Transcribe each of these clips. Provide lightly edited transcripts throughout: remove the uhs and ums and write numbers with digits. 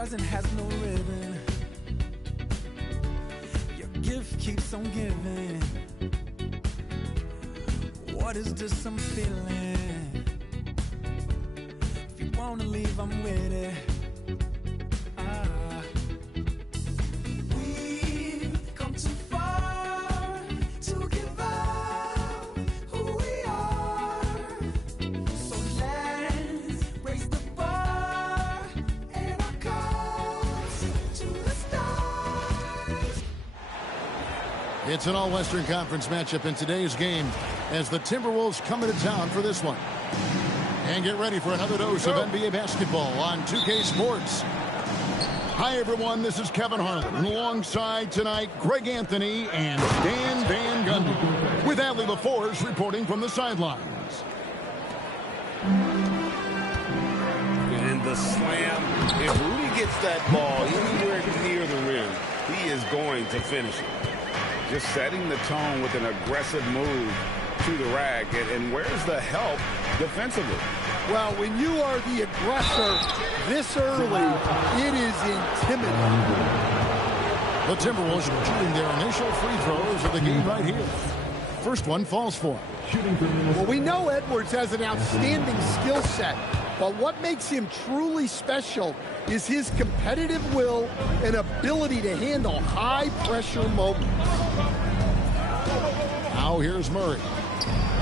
present has no ribbon. Your gift keeps on giving. What is this I'm feeling? If you wanna leave, I'm with it. We've come too far to give up who we are. So let's raise the bar and our cups to the stars. It's an all-Western Conference matchup in today's game as the Timberwolves come into town for this one. And get ready for another dose of NBA basketball on 2K Sports. Hi, everyone. This is Kevin Harlan. Alongside tonight, Greg Anthony and Dan Van Gundy, with Adley LaForce reporting from the sidelines. And the slam. If Rudy gets that ball anywhere near the rim, he is going to finish it. Just setting the tone with an aggressive move to the rack. And where's the help defensively? Well, when you are the aggressor this early, it is intimidating. The Timberwolves shooting their initial free throws of the game right here. First one falls for him. Well, we know Edwards has an outstanding skill set, but what makes him truly special is his competitive will and ability to handle high-pressure moments. Now here's Murray.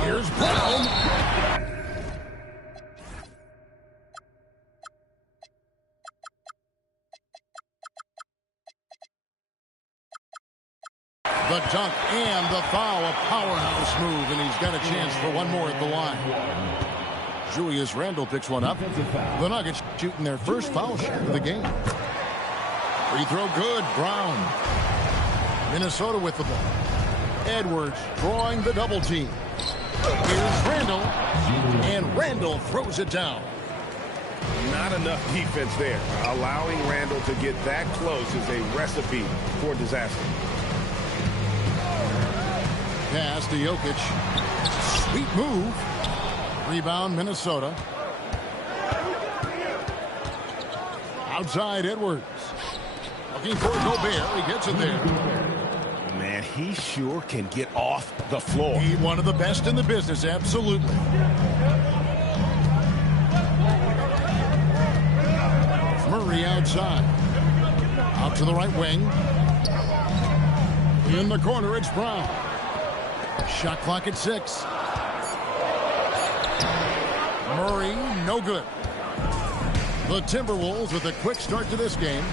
Here's Brown. The dunk and the foul, a powerhouse move, and he's got a chance for one more at the line. Julius Randle picks one up. The Nuggets shooting their first foul shot of the game. Free throw good, Brown. Minnesota with the ball. Edwards drawing the double team. Here's Randle, and Randle throws it down. Not enough defense there. Allowing Randle to get that close is a recipe for disaster. Pass to Jokic. Sweet move. Rebound, Minnesota. Outside, Edwards. Looking for Gobert. He gets it there. Man, he sure can get off the floor. He's one of the best in the business, absolutely. Murray outside. Out to the right wing. In the corner, it's Brown. Shot clock at 6. Murray, no good. The Timberwolves with a quick start to this game.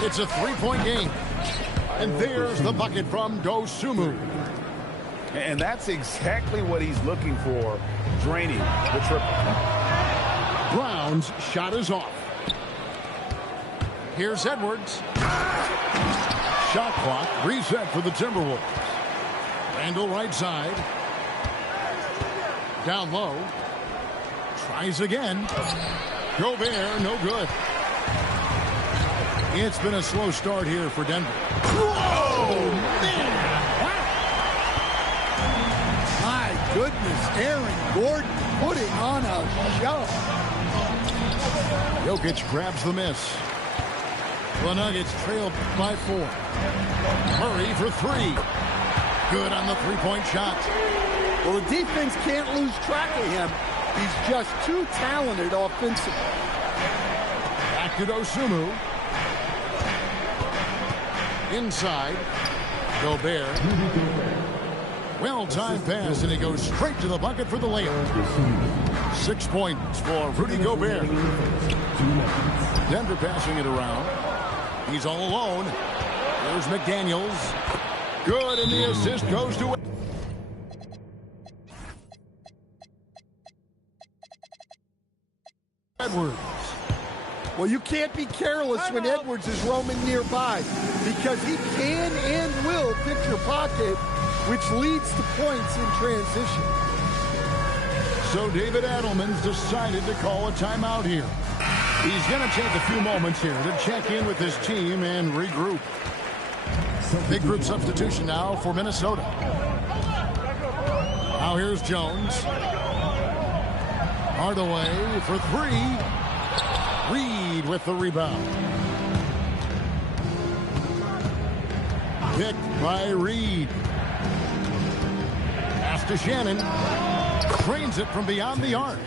It's a 3-point game. And there's the bucket from Dosunmu. And that's exactly what he's looking for, draining the triple. Brown's shot is off. Here's Edwards. Shot clock reset for the Timberwolves. Randle right side. Down low. Tries again. Gobert, no good. It's been a slow start here for Denver. Whoa, man! My goodness, Aaron Gordon putting on a show. Jokic grabs the miss. The Nuggets trail by 4. Murray for 3. Good on the 3-point shot. Well, the defense can't lose track of him. He's just too talented offensively. Back to Dosunmu. Inside. Gobert. Well-timed pass, and he goes straight to the bucket for the layup. 6 points for Rudy Gobert. Denver passing it around. He's all alone. There's McDaniels. Good, and the assist goes to Edwards. Well, you can't be careless when Edwards is roaming nearby because he can and will pick your pocket, which leads to points in transition. So David Adelman's decided to call a timeout here. He's going to take a few moments here to check in with his team and regroup. Big group substitution now for Minnesota. Now here's Jones. Hardaway for 3. Reed with the rebound. Picked by Reed. Pass to Shannon. Trains it from beyond the arc.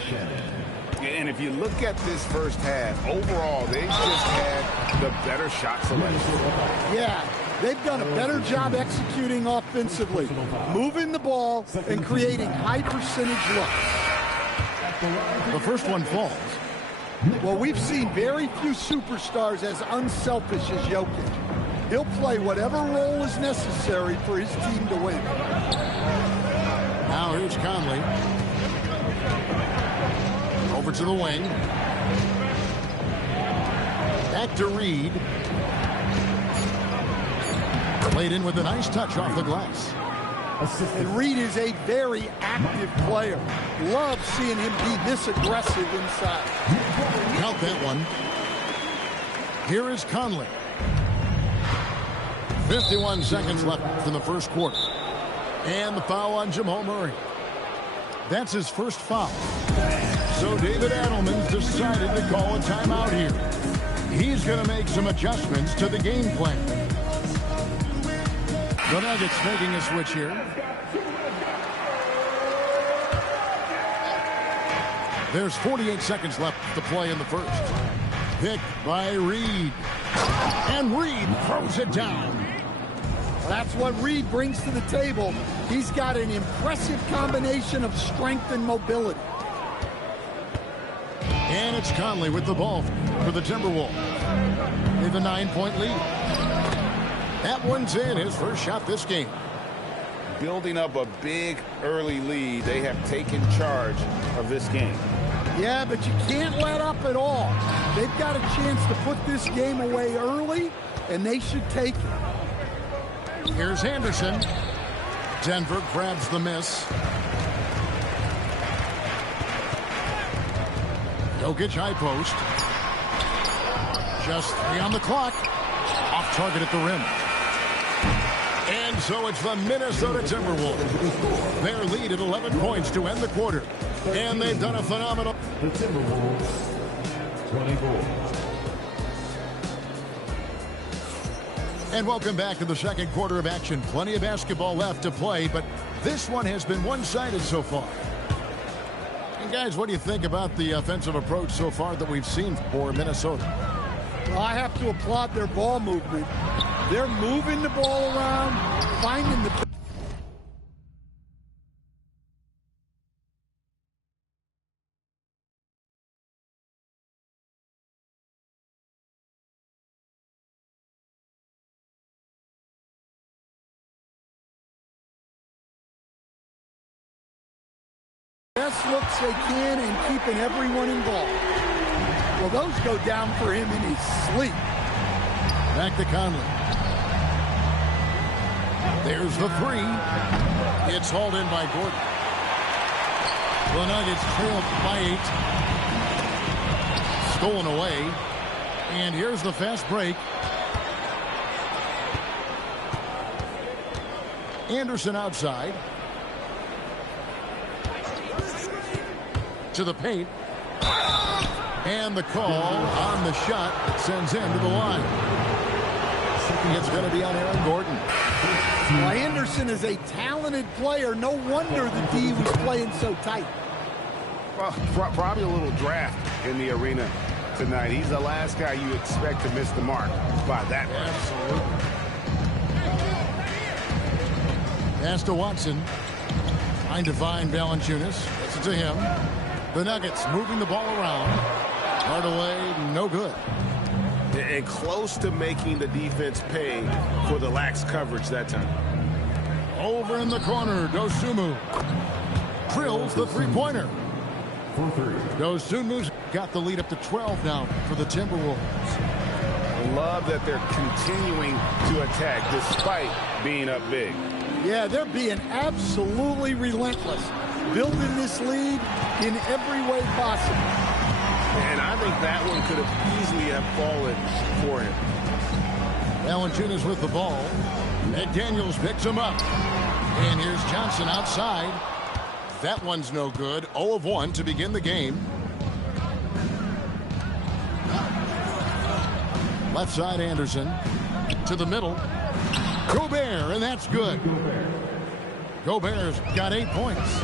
And if you look at this first half, overall, they just had the better shot selection. Yeah, they've done a better job executing offensively, moving the ball and creating high percentage looks. The first one falls. Well, we've seen very few superstars as unselfish as Jokic. He'll play whatever role is necessary for his team to win. Now here's Conley. Over to the wing. Back to Reed. Played in with a nice touch off the glass. And Reed is a very active player. Love seeing him be this aggressive inside. Count that one. Here is Conley. 51 seconds left in the first quarter. And the foul on Jamal Murray. That's his first foul. So David Adelman's decided to call a timeout here. He's going to make some adjustments to the game plan. The Nuggets making a switch here. There's 48 seconds left to play in the first. Picked by Reed. And Reed throws it down. That's what Reed brings to the table. He's got an impressive combination of strength and mobility. And it's Conley with the ball for the Timberwolves. They have a 9-point lead. That one's in, his first shot this game. Building up a big early lead, they have taken charge of this game. Yeah, but you can't let up at all. They've got a chance to put this game away early, and they should take it. Here's Anderson. Denver grabs the miss. Jokic high post. Just 3 on the clock. Off target at the rim. And so it's the Minnesota Timberwolves. Their lead at 11 points to end the quarter. And they've done a phenomenal... The Timberwolves, 24. And welcome back to the second quarter of action. Plenty of basketball left to play, but this one has been one-sided so far. And guys, what do you think about the offensive approach so far that we've seen for Minnesota? Well, I have to applaud their ball movement. They're moving the ball around, finding the... best looks they can and keeping everyone involved. Well, those go down for him in his sleep. Back to Conley. There's the three. It's hauled in by Gordon. The Nuggets trailed by 8. Stolen away. And here's the fast break. Anderson outside. To the paint. And the call on the shot sends him to the line. It's going to be on Aaron Gordon. Well, Anderson is a talented player. No wonder the D was playing so tight. Well, probably a little draft in the arena tonight. He's the last guy you expect to miss the mark by that much. Absolutely. Pass to Watson. Trying to find Valanciunas. Gets it to him. The Nuggets moving the ball around. Hard away, no good. And close to making the defense pay for the lax coverage that time. Over in the corner, Dosunmu drills the three-pointer. Dosunmu's got the lead up to 12 now for the Timberwolves. Love that they're continuing to attack despite being up big. Yeah, they're being absolutely relentless, building this lead in every way possible. And I think that one could have easily have fallen for him. Valanciunas with the ball. McDaniels picks him up. And here's Johnson outside. That one's no good. 0 of 1 to begin the game. Left side Anderson. To the middle. Gobert, and that's good. Gobert's got 8 points.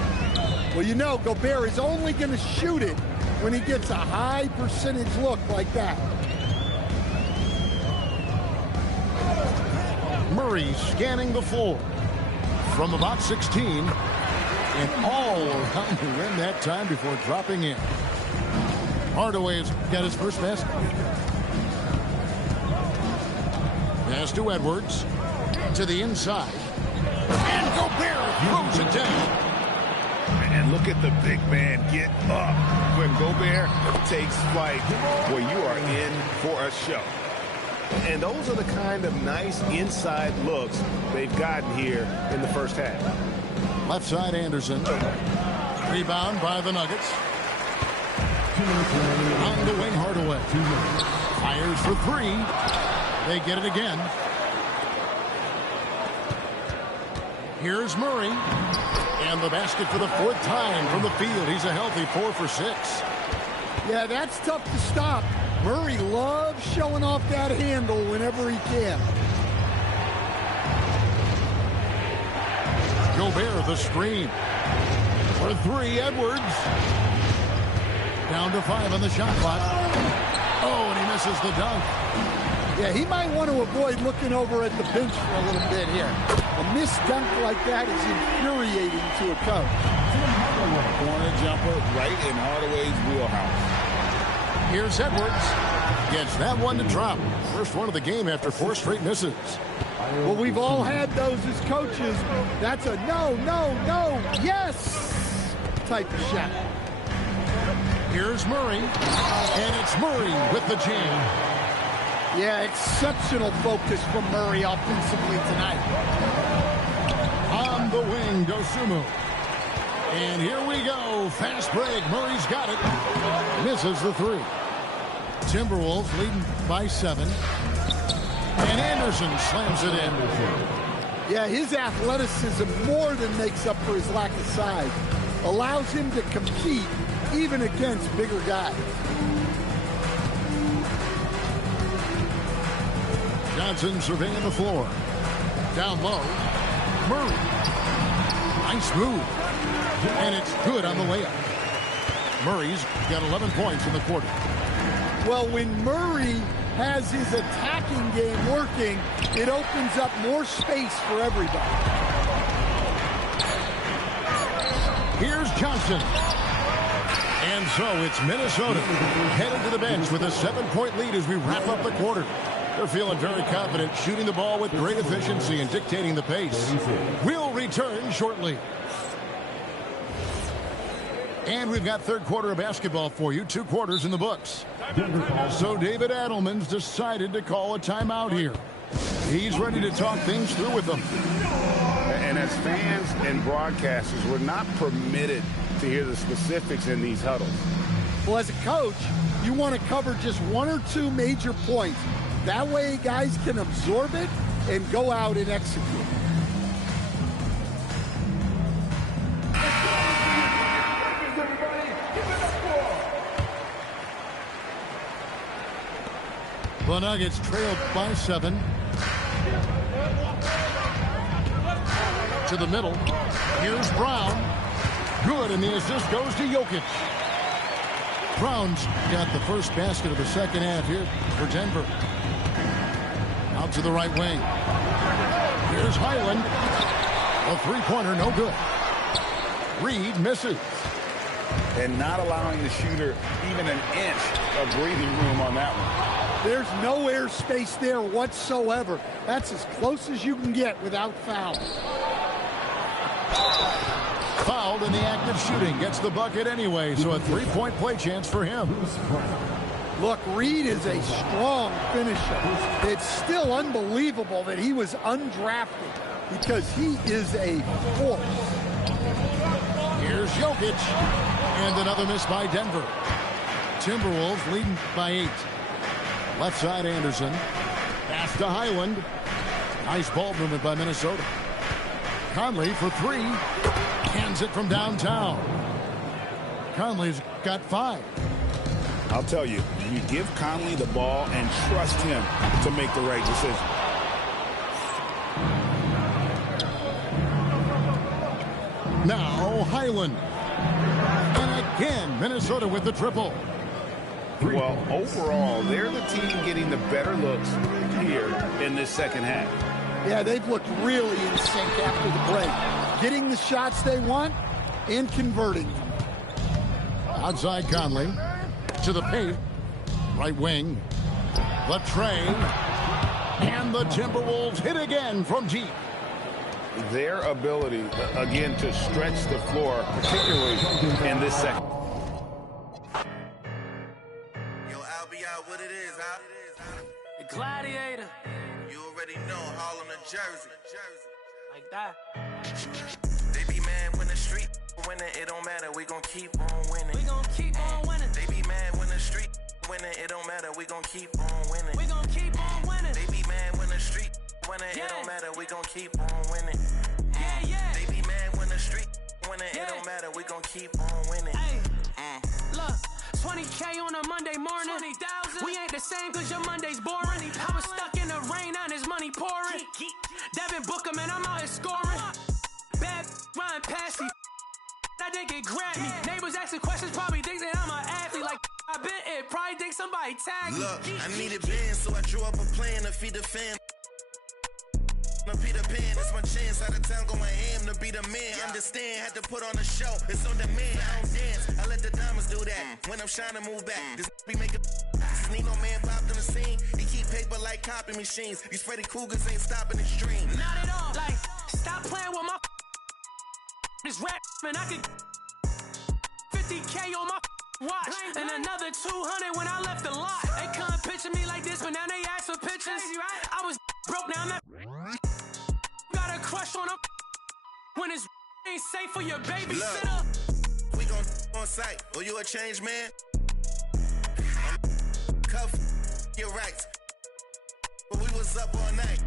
Well, you know, Gobert is only going to shoot it when he gets a high percentage look like that. Murray scanning the floor from about 16 and all around the rim that time before dropping in. Hardaway's got his first basket. Pass to Edwards to the inside. And Gobert throws it down. And look at the big man get up. When Gobert takes flight, well, you are in for a show. And those are the kind of nice inside looks they've gotten here in the first half. Left side Anderson. Rebound by the Nuggets. On the wing Hardaway. Fires for 3. They get it again. Here's Murray. And the basket for the 4th time from the field. He's a healthy 4 for 6. Yeah, that's tough to stop. Murray loves showing off that handle whenever he can. Gobert the screen. For 3, Edwards. Down to 5 on the shot clock. Oh, and he misses the dunk. Yeah, he might want to avoid looking over at the bench for a little bit here. A missed dunk like that is infuriating to a coach. Corner jumper right in Hardaway's wheelhouse. Here's Edwards. Gets that one to drop. First one of the game after 4 straight misses. Well, we've all had those as coaches. That's a no, no, no, yes type of shot. Here's Murray. And it's Murray with the jam. Yeah, exceptional focus from Murray offensively tonight. On the wing goes Sumo. And here we go. Fast break. Murray's got it. Misses the 3. Timberwolves leading by 7. And Anderson slams it in. Yeah, his athleticism more than makes up for his lack of size. Allows him to compete even against bigger guys. Johnson surveying the floor. Down low. Murray. Nice move. And it's good on the layup. Murray's got 11 points in the quarter. Well, when Murray has his attacking game working, it opens up more space for everybody. Here's Johnson. And so it's Minnesota headed to the bench with a 7-point lead as we wrap up the quarter. They're feeling very confident, shooting the ball with great efficiency and dictating the pace. We'll return shortly. And we've got 3rd quarter of basketball for you. 2 quarters in the books. So David Adelman's decided to call a timeout here. He's ready to talk things through with them. And as fans and broadcasters, we're not permitted to hear the specifics in these huddles. Well, as a coach, you want to cover just 1 or 2 major points. That way guys can absorb it and go out and execute. The Nuggets trailed by 7. To the middle. Here's Brown. Good, and the assist goes to Jokic. Brown's got the first basket of the second half here for Denver. Out to the right wing. Here's Highland. A 3-pointer, no good. Reed misses. And not allowing the shooter even an inch of breathing room on that one. There's no air space there whatsoever. That's as close as you can get without foul. Fouled in the act of shooting. Gets the bucket anyway, so a 3-point play chance for him. Look, Reed is a strong finisher. It's still unbelievable that he was undrafted because he is a force. Here's Jokic. And another miss by Denver. Timberwolves leading by 8. Left side Anderson. Pass to Highland. Nice ball movement by Minnesota. Conley for 3. Hands it from downtown. Conley's got 5. I'll tell you, you give Conley the ball and trust him to make the right decision. Now Highland. And again, Minnesota with the triple. Well, overall, they're the team getting the better looks here in this second half. Yeah, they've looked really in sync after the break. Getting the shots they want and converting them. Outside Conley. To the paint. Right wing. The tray. And the Timberwolves hit again from deep. Their ability, again, to stretch the floor, particularly in this second. Yo, I'll be out what it is, huh? The Gladiator. You already know, Harlem to Jersey. Like that. They be mad when the street winning, it don't matter, we gon' keep on winning. We gon' keep on winning. They be mad when the street winning, it don't matter, we gon' keep on winning. We gon' keep on winning. They be mad when the street winning, it don't matter, we gon' keep on winning. Yeah. They be mad when the street winning, it don't matter, we gon' keep on winning. Hey, look, 20K on a Monday morning. 20,000. We ain't the same cause your Monday's boring. I was stuck in the rain and his money pouring. Devin Booker, man, I'm out here scoring. Bad run past me. That nigga grabbed me. Neighbors asking questions, probably think that I'm an athlete. Like I been it, probably think somebody tagged me. Look, I needed bands, so I drew up a plan to feed the fam. No Peter Pan, it's my chance. Out of town going ham to be the man. Understand, had to put on a show. It's on demand. I don't dance. I let the diamonds do that. When I'm shining, move back. This be making. Need no man popped on the scene. He keep paper like copy machines. These Freddy Cougars ain't stopping the stream. Not at all. Like, stop playing with my this rap, man. I could 50K on my watch and another 200 when I left the lot. They couldn't picture me like this, but now they ask for pictures. I was broke, now I'm not. Got a crush on him when it's ain't safe for your babysitter. We gon' on site. Oh, you a change man? Cuff your rights. But we was up all night.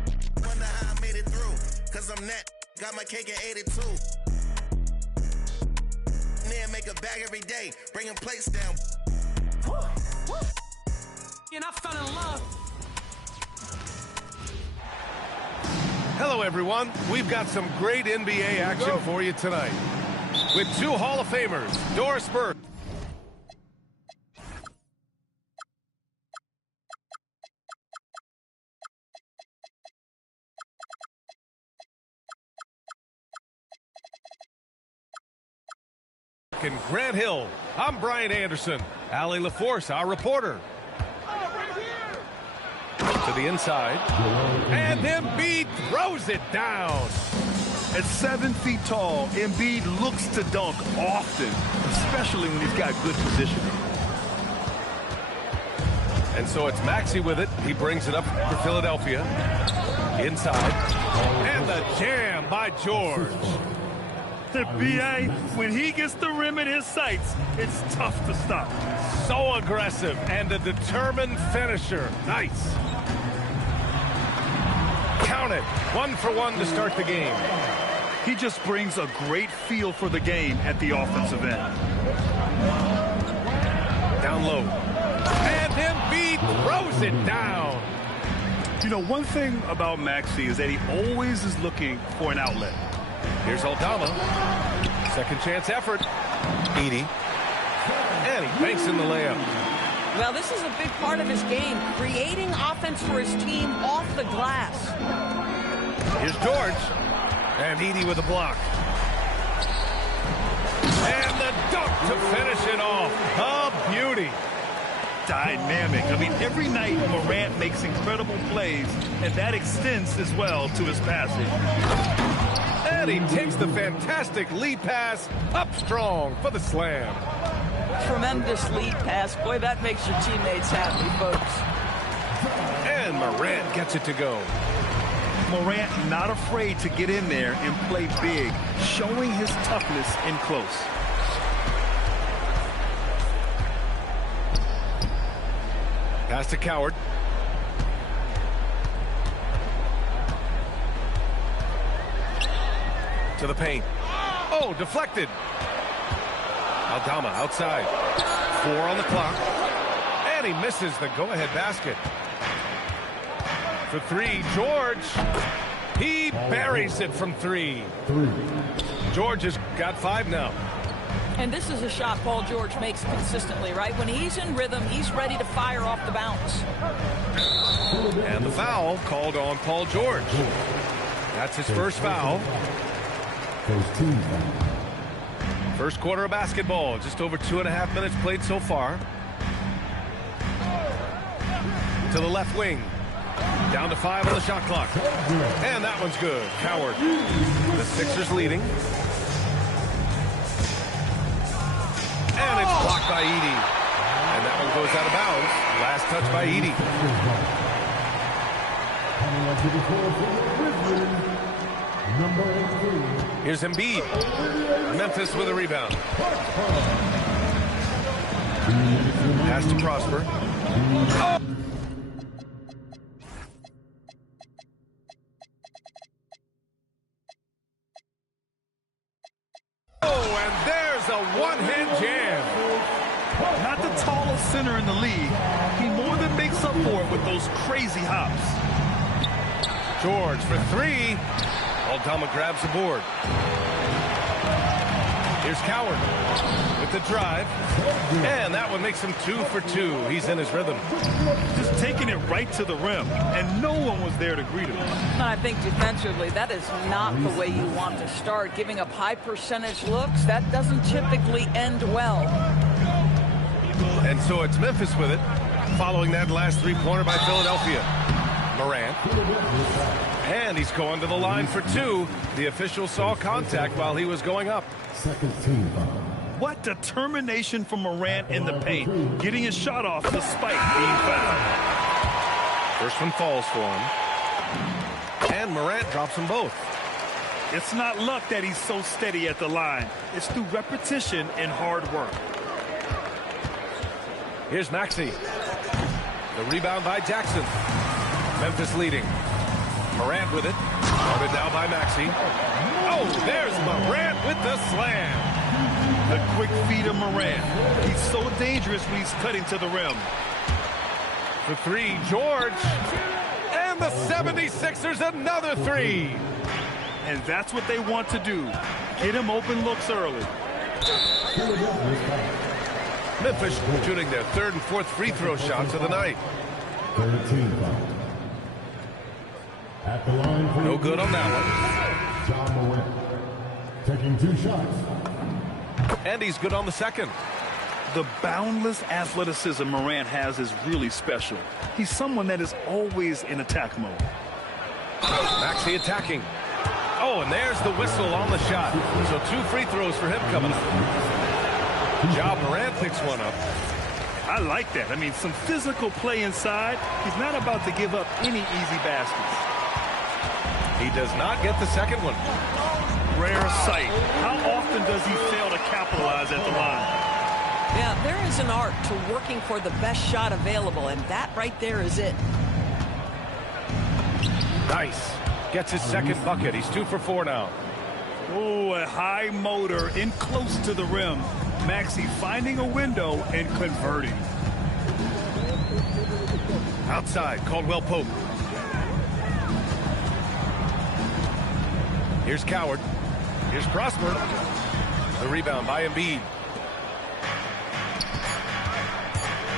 Wonder how I made it through. Cause I'm net. Got my cake at 82. Then make a bag every day. Bringing plates down. And I fell in love. Hello, everyone. We've got some great NBA action for you tonight. With two Hall of Famers, Doris Burke. And Grant Hill. I'm Brian Anderson. Allie LaForce, our reporter. To the inside. And Embiid throws it down. At 7 feet tall, Embiid looks to dunk often, especially when he's got good positioning. And so it's Maxey with it. He brings it up for Philadelphia. Inside. And the jam by George. The BA, when he gets the rim in his sights, it's tough to stop. So aggressive and a determined finisher. Nice. Count it. 1 for 1 to start the game. He just brings a great feel for the game at the offensive end. Down low. And Embiid throws it down. You know, one thing about Maxey is that he always is looking for an outlet. Here's Aldama. Second chance effort. Edey. And he banks in the layup. Well, this is a big part of his game, creating offense for his team off the glass. Here's George. And Edey with a block. And the dunk to finish it off. A beauty. Dynamic. I mean, every night Morant makes incredible plays, and that extends as well to his passing. And he takes the fantastic lead pass up strong for the slam. Tremendous lead pass. Boy, that makes your teammates happy, folks. And Morant gets it to go. Morant not afraid to get in there and play big, showing his toughness in close. Pass to Coward. To the paint. Oh, deflected. Aldama outside. 4 on the clock. And he misses the go-ahead basket. For 3, George. He buries it from 3. George has got 5 now. And this is a shot Paul George makes consistently, right? When he's in rhythm, he's ready to fire off the bounce. And the foul called on Paul George. That's his first foul. First quarter of basketball. Just over 2.5 minutes played so far. To the left wing. Down to 5 on the shot clock. And that one's good. Coward. The Sixers leading. And it's blocked by Edey. And that one goes out of bounds. Last touch by Edey. Here's Embiid. Memphis with a rebound. Pass to Prosper. Oh! And there's a one-hand jam. Not the tallest center in the league. He more than makes up for it with those crazy hops. George for 3. Aldama grabs the board. Here's Coward with the drive. And that one makes him 2 for 2. He's in his rhythm. Just taking it right to the rim, and no one was there to greet him. I think defensively, that is not the way you want to start. Giving up high percentage looks, that doesn't typically end well. And so it's Memphis with it, following that last 3-pointer by Philadelphia. Morant. And he's going to the line for 2. The official saw contact while he was going up. What determination from Morant in the paint, getting his shot off despite being fouled. First one falls for him. And Morant drops them both. It's not luck that he's so steady at the line. It's through repetition and hard work. Here's Maxey. The rebound by Jackson. Memphis leading. Morant with it. Guarded now by Maxey. Oh, there's Morant with the slam. The quick feed of Morant. He's so dangerous when he's cutting to the rim. For 3, George. And the 76ers another 3. And that's what they want to do. Get him open looks early. Memphis shooting their 3rd and 4th free throw shots of the night. No good on that one. John Morant taking 2 shots. And he's good on the second. The boundless athleticism Morant has is really special. He's someone that is always in attack mode. Maxey attacking. Oh, and there's the whistle on the shot. So 2 free throws for him coming up. Ja Morant picks one up. I like that. I mean, some physical play inside. He's not about to give up any easy baskets. He does not get the second one. Rare sight. How often does he fail to capitalize at the line? Yeah, there is an art to working for the best shot available, and that right there is it. Nice. Gets his second bucket. He's 2 for 4 now. Oh, a high motor in close to the rim. Maxey finding a window and converting. Outside, Caldwell Pope. Here's Coward. Here's Prosper. The rebound by Embiid.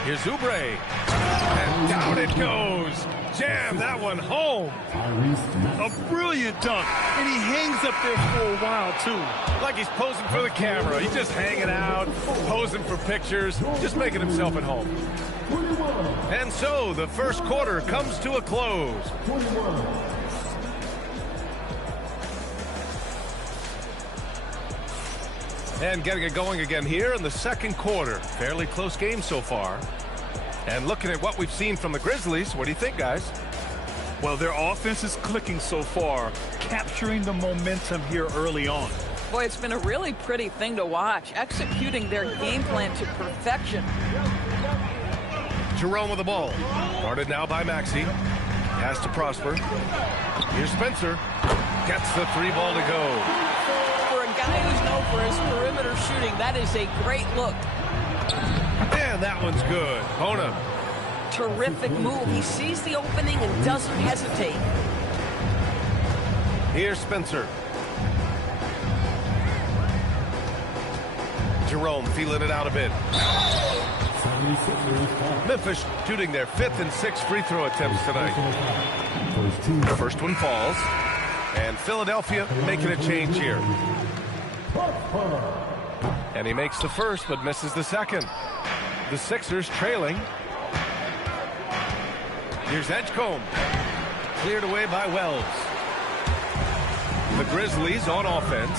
Here's Oubre. And down it goes. Jam that one home. A brilliant dunk. And he hangs up there for a while, too. Like he's posing for the camera. He's just hanging out, posing for pictures, just making himself at home. And so the first quarter comes to a close. And getting it going again here in the second quarter. Fairly close game so far. And looking at what we've seen from the Grizzlies, what do you think, guys? Well, their offense is clicking so far, capturing the momentum here early on. Boy, it's been a really pretty thing to watch, executing their game plan to perfection. Jerome with the ball. Guarded now by Maxey. Pass to Prosper. Here's Spencer. Gets the 3 ball to go. For a guy who's known for his perimeter shooting, that is a great look. And that one's good. Bona. Terrific move. He sees the opening and doesn't hesitate. Here's Spencer. Jerome feeling it out a bit. Memphis shooting their 5th and 6th free throw attempts tonight. The first one falls. And Philadelphia making a change here. And he makes the first but misses the second. The Sixers trailing. Here's Edgecombe. Cleared away by Wells. The Grizzlies on offense.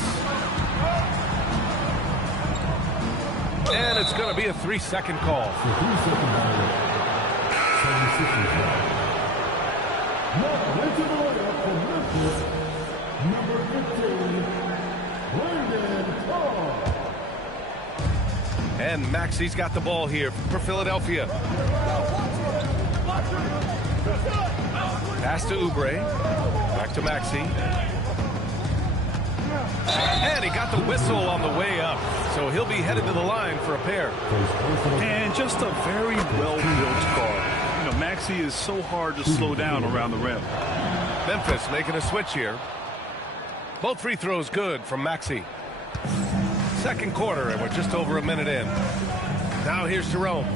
And it's going to be a 3-second call. And Maxi's got the ball here for Philadelphia. Pass to Oubre. Back to Maxi. And he got the whistle on the way up. So he'll be headed to the line for a pair. And just a very well-built guard. You know, Maxi is so hard to slow down around the rim. Memphis making a switch here. Both free throws good from Maxi. Second quarter, and we're just over a minute in. Now here's Jerome.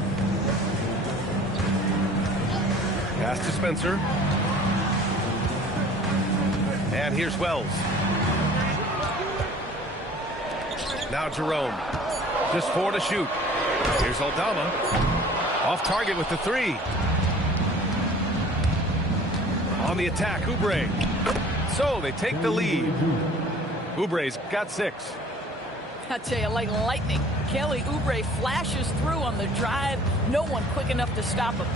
Pass to Spencer. And here's Wells. Now Jerome. Just 4 to shoot. Here's Aldama. Off target with the 3. On the attack, Oubre. So they take the lead. Oubre's got 6. I tell you, like lightning, Kelly Oubre flashes through on the drive. No one quick enough to stop him.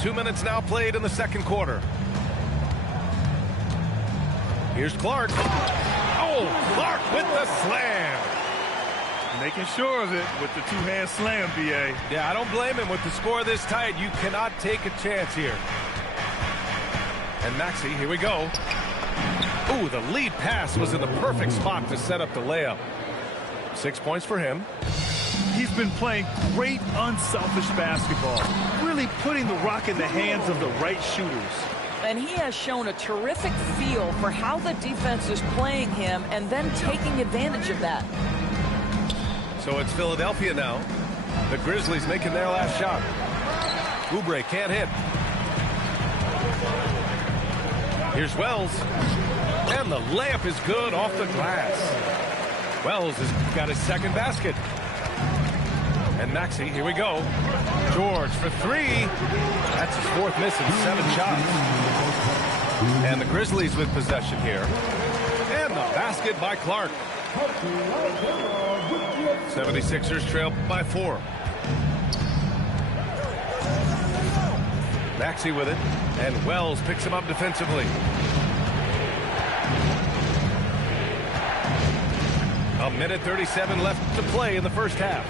Two minutes now played in the second quarter. Here's Clark. Oh, Clark with the slam. Making sure of it with the two-hand slam, B.A. Yeah, I don't blame him. With the score this tight, you cannot take a chance here. And Maxi, here we go. Ooh, the lead pass was in the perfect spot to set up the layup. 6 points for him. He's been playing great, unselfish basketball, really putting the rock in the hands of the right shooters. And he has shown a terrific feel for how the defense is playing him and then taking advantage of that. So it's Philadelphia now. The Grizzlies making their last shot. Oubre can't hit. Here's Wells. And the layup is good off the glass. Wells has got his second basket. And Maxi, here we go. George for 3. That's his 4th miss in 7 shots. And the Grizzlies with possession here. And the basket by Clark. 76ers trail by 4. Maxi with it. And Wells picks him up defensively. A minute 37 left to play in the first half.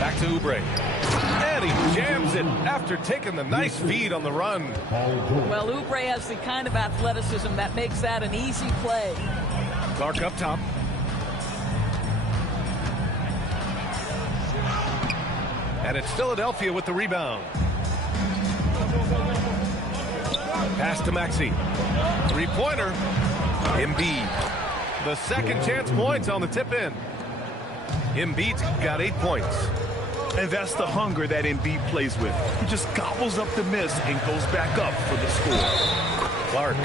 Back to Oubre. And he jams it after taking the nice feed on the run. Well, Oubre has the kind of athleticism that makes that an easy play. Clark up top. And it's Philadelphia with the rebound. Pass to Maxi. 3-pointer. Embiid. The second chance points on the tip-in. Embiid's got 8 points. And that's the hunger that Embiid plays with. He just gobbles up the miss and goes back up for the score. Clark.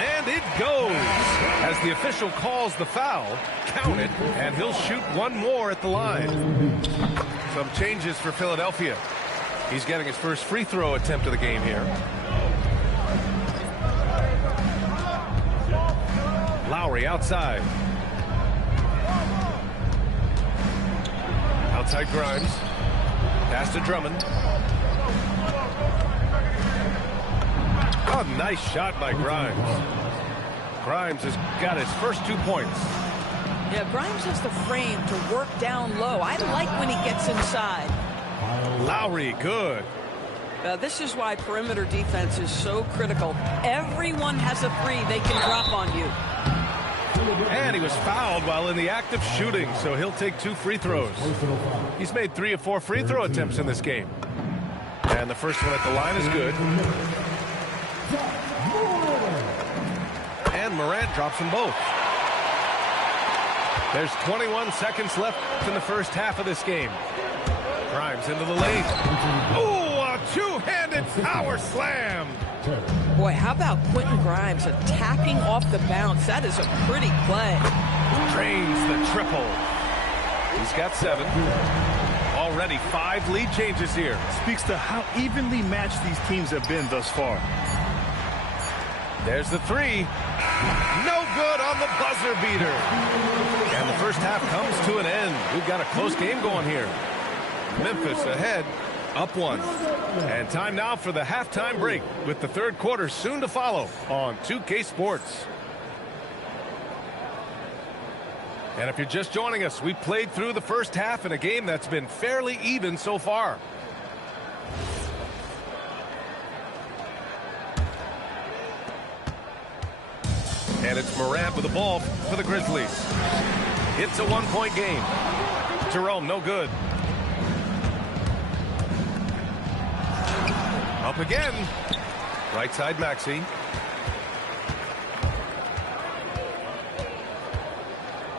And it goes. As the official calls the foul, count it, and he'll shoot one more at the line. Some changes for Philadelphia. He's getting his first free throw attempt of the game here. Lowry outside. Outside Grimes. Pass to Drummond. A nice shot by Grimes. Grimes has got his first 2 points. Yeah, Grimes has the frame to work down low. I like when he gets inside. Lowry, good. This is why perimeter defense is so critical. Everyone has a 3 they can drop on you. And he was fouled while in the act of shooting, so he'll take 2 free throws. He's made 3 of 4 free throw attempts in this game. And the first one at the line is good. And Morant drops them both. There's 21 seconds left in the first half of this game. Grimes into the lane. Ooh, a two-handed power slam. Boy, how about Quentin Grimes attacking off the bounce? That is a pretty play. Drains the triple. He's got 7. Already 5 lead changes here. Speaks to how evenly matched these teams have been thus far. There's the 3. No good on the buzzer beater. And the first half comes to an end. We've got a close game going here. Memphis ahead, up 1. And time now for the halftime break, with the third quarter soon to follow on 2K Sports. And if you're just joining us, we played through the first half in a game that's been fairly even so far. And it's Morant with the ball for the Grizzlies. It's a 1-point game. Jerome, no good. Up again. Right side, Maxey.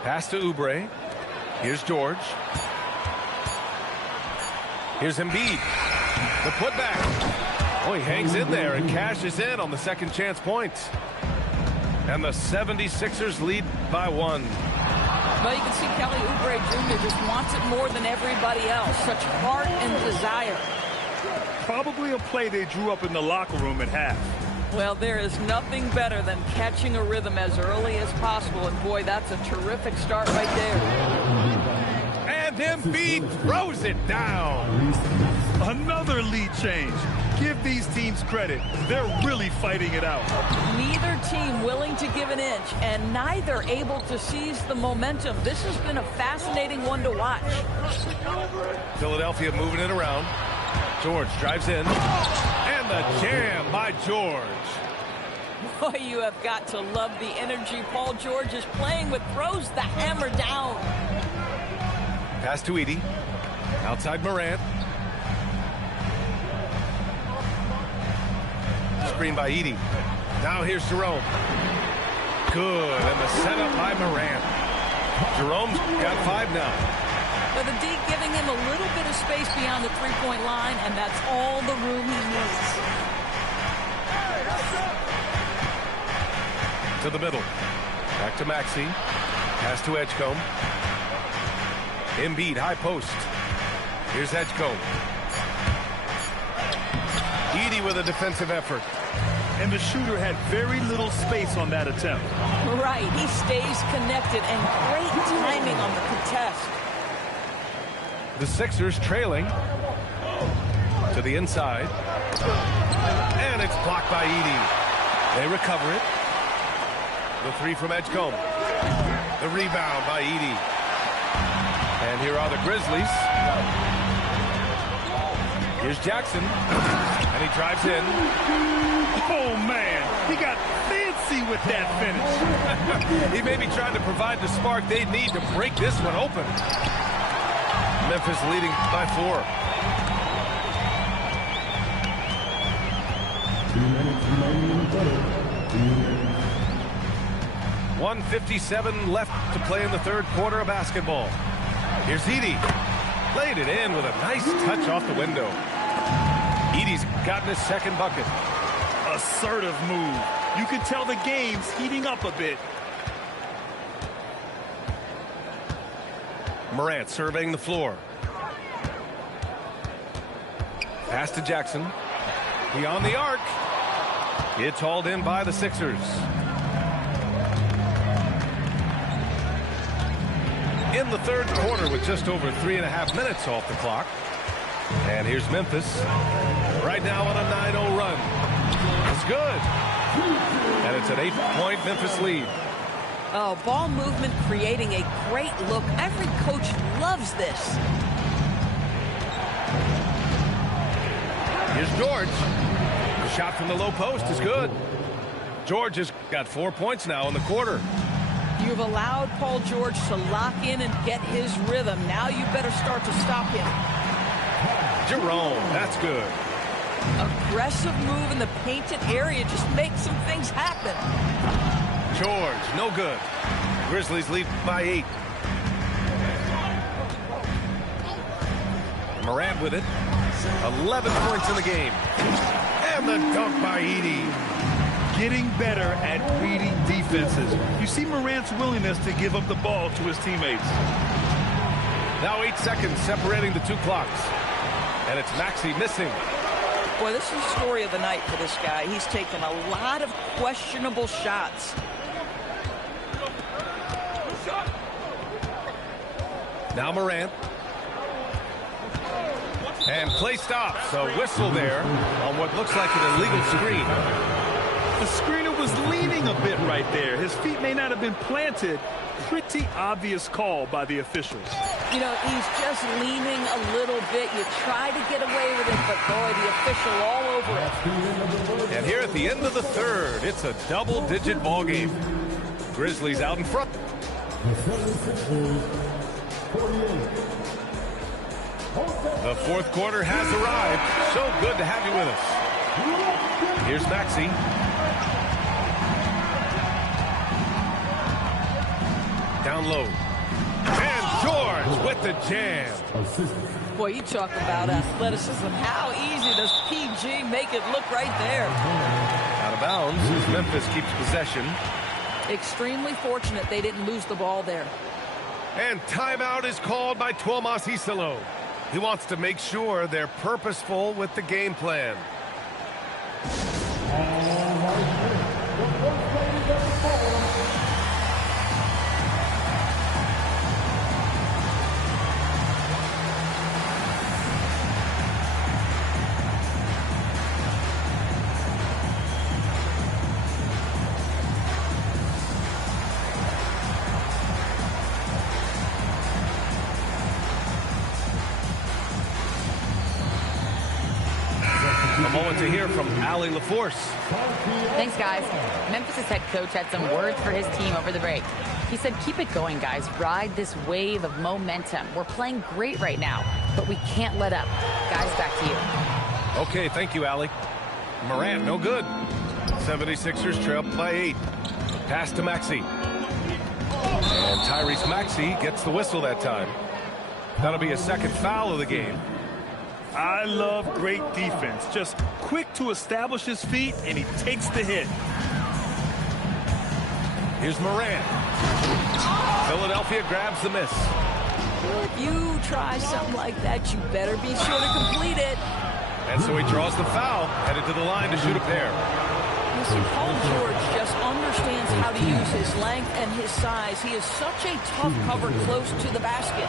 Pass to Oubre. Here's George. Here's Embiid. The putback. Oh, he hangs in there and cashes in on the second chance point. And the 76ers lead by 1. Well, you can see Kelly Oubre Jr. just wants it more than everybody else. Such heart and desire. Probably a play they drew up in the locker room at half. Well, there is nothing better than catching a rhythm as early as possible. And, boy, that's a terrific start right there. And Embiid throws it down. Another lead change. Give these teams credit. They're really fighting it out. Neither team willing to give an inch, and neither able to seize the momentum. This has been a fascinating one to watch. Philadelphia moving it around. George drives in. And the jam by George. Boy, you have got to love the energy Paul George is playing with. Throws the hammer down. Pass to Edey. Outside Morant. Screen by Edey. Now here's Jerome. Good, and the setup by Morant. Jerome's got 5 now. But the D giving him a little bit of space beyond the three-point line, and that's all the room he needs. To the middle. Back to Maxey. Pass to Edgecombe. Embiid, high post. Here's Edgecombe. Edey with a defensive effort. And the shooter had very little space on that attempt. Right, he stays connected, and great timing on the contest. The Sixers trailing to the inside. And it's blocked by Edey. They recover it. The 3 from Edgecombe. The rebound by Edey. And here are the Grizzlies. Here's Jackson. And he drives in. Oh, man. He got fancy with that finish. He may be trying to provide the spark they need to break this one open. Memphis leading by 4. 1:57 left to play in the third quarter of basketball. Here's Edey. Played it in with a nice touch off the window. Edey's gotten his second bucket. Assertive move. You can tell the game's heating up a bit. Morant surveying the floor. Pass to Jackson. Beyond the arc. It's hauled in by the Sixers. In the third quarter with just over 3.5 minutes off the clock. And here's Memphis. Right now on a 9-0 run. It's good. And it's an 8-point Memphis lead. Oh, ball movement creating a great look. Every coach loves this. Here's George. The shot from the low post is good. George has got 4 points now in the quarter. You've allowed Paul George to lock in and get his rhythm. Now you better start to stop him. Jerome, that's good. Aggressive move in the painted area just makes some things happen. George, no good. Grizzlies lead by 8. Morant with it. 11 points in the game. And the dunk by Edey. Getting better at reading defenses. You see Morant's willingness to give up the ball to his teammates. Now 8 seconds separating the 2 clocks. And it's Maxey missing. Boy, this is the story of the night for this guy. He's taken a lot of questionable shots. Now Morant. And play stops. A whistle there on what looks like an illegal screen. The screener was leaning a bit right there. His feet may not have been planted. Pretty obvious call by the officials. You know, he's just leaning a little bit. You try to get away with it, but boy, the official all over it. And here at the end of the third, it's a double-digit ball game. Grizzlies out in front. The fourth quarter has arrived. So good to have you with us. Here's Maxey. Down low. And George with the jam. Boy, you talk about athleticism. How easy does PG make it look right there? Out of bounds as Memphis keeps possession. Extremely fortunate they didn't lose the ball there. And timeout is called by Tuomas Hisalo. He wants to make sure they're purposeful with the game plan. A moment to hear from Allie LaForce. Thanks, guys. Memphis' head coach had some words for his team over the break. He said, keep it going, guys. Ride this wave of momentum. We're playing great right now, but we can't let up. Guys, back to you. Okay, thank you, Allie. Morant, no good. 76ers trail by 8. Pass to Maxey. And Tyrese Maxey gets the whistle that time. That'll be a second foul of the game. I love great defense. Just quick to establish his feet, and he takes the hit. Here's Morant. Philadelphia grabs the miss. If you try something like that, you better be sure to complete it. And so he draws the foul, headed to the line to shoot a pair. Listen, Paul George just understands how to use his length and his size. He is such a tough cover close to the basket.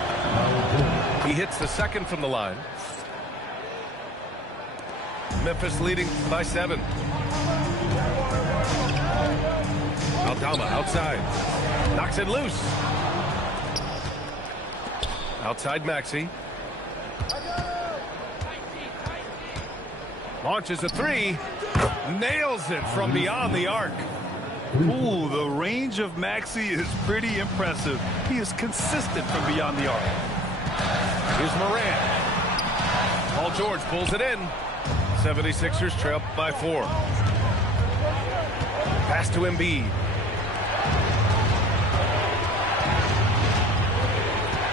He hits the second from the line. Memphis leading by 7. Aldama outside. Knocks it loose. Outside Maxey. Launches a 3. Nails it from beyond the arc. Ooh, the range of Maxey is pretty impressive. He is consistent from beyond the arc. Here's Morant. Paul George pulls it in. 76ers trail by 4. Pass to Embiid.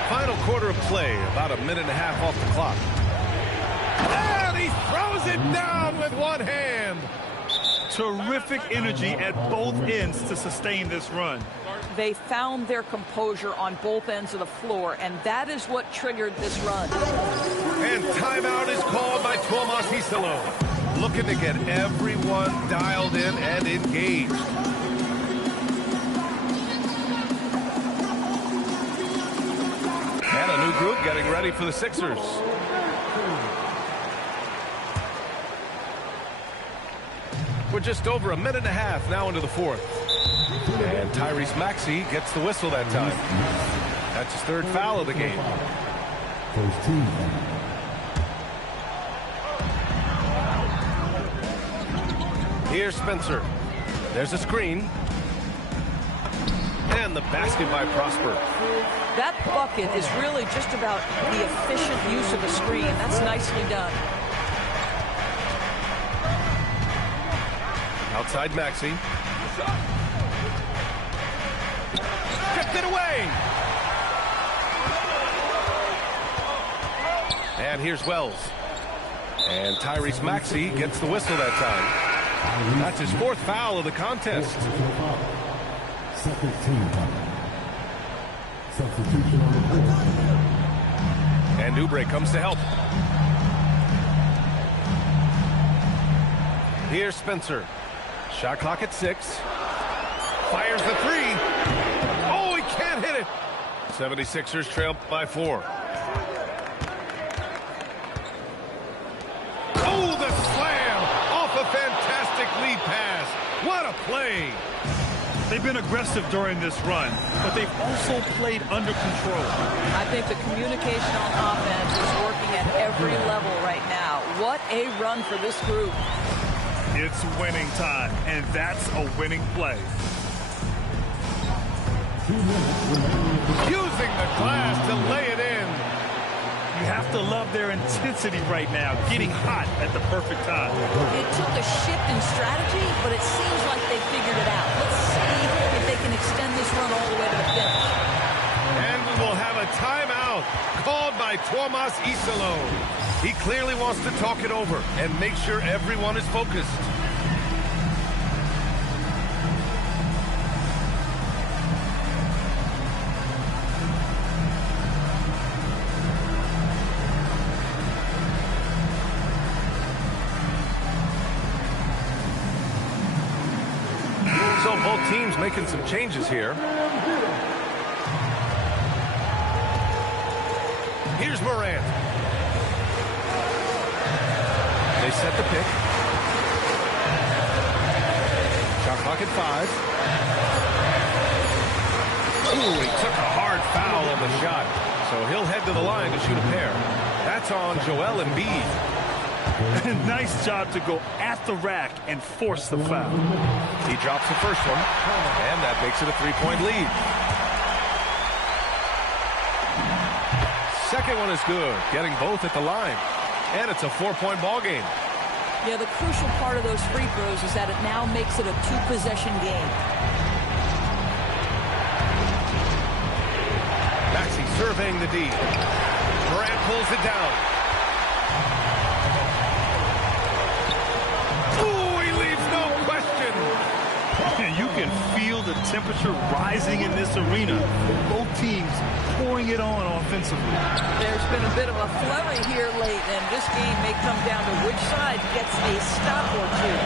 Final quarter of play, about a minute and a half off the clock. And he throws it down with one hand. Terrific energy at both ends to sustain this run. They found their composure on both ends of the floor, and that is what triggered this run. And timeout is called by Tuomas Hisalo. Looking to get everyone dialed in and engaged. And a new group getting ready for the Sixers. We're just over a minute and a half now into the fourth. And Tyrese Maxey gets the whistle that time. That's his third foul of the game. First team. Here's Spencer. There's a screen. And the basket by Prosper. That bucket is really just about the efficient use of the screen. That's nicely done. Outside Maxey. Stripped it away. And here's Wells. And Tyrese Maxey gets the whistle that time. That's his 4th foul of the contest. Second team. Substitution on the court. And Oubre comes to help. Here's Spencer. Shot clock at 6. Fires the 3. Oh, he can't hit it. 76ers trail by 4. Oh, the slam off a fantastic lead pass. What a play. They've been aggressive during this run, but they've also played under control. I think the communication on offense is working at every level right now. What a run for this group. It's winning time, and that's a winning play. Using the glass to lay it in. You have to love their intensity right now, getting hot at the perfect time. It took a shift in strategy, but it seems like they figured it out. Let's see if they can extend this run all the way to the finish. And we will have a timeout called by Tomas Isalo. He clearly wants to talk it over and make sure everyone is focused. So both teams making some changes here. Here's Morant. They set the pick. Shot clock at 5. Ooh, he took a hard foul on the shot. So he'll head to the line to shoot a pair. That's on Joel Embiid. Nice job to go at the rack and force the foul. He drops the first one, and that makes it a 3-point lead. Second one is good, getting both at the line. And it's a 4-point ball game. Yeah, the crucial part of those free throws is that it now makes it a 2-possession game. Maxey surveying the D. Morant pulls it down. Ooh, he leaves no question. You can feel the temperature rising in this arena. Both teams pouring it on offensively. There's been a bit of a flurry here late, and this game may come down to which side gets a stop or two.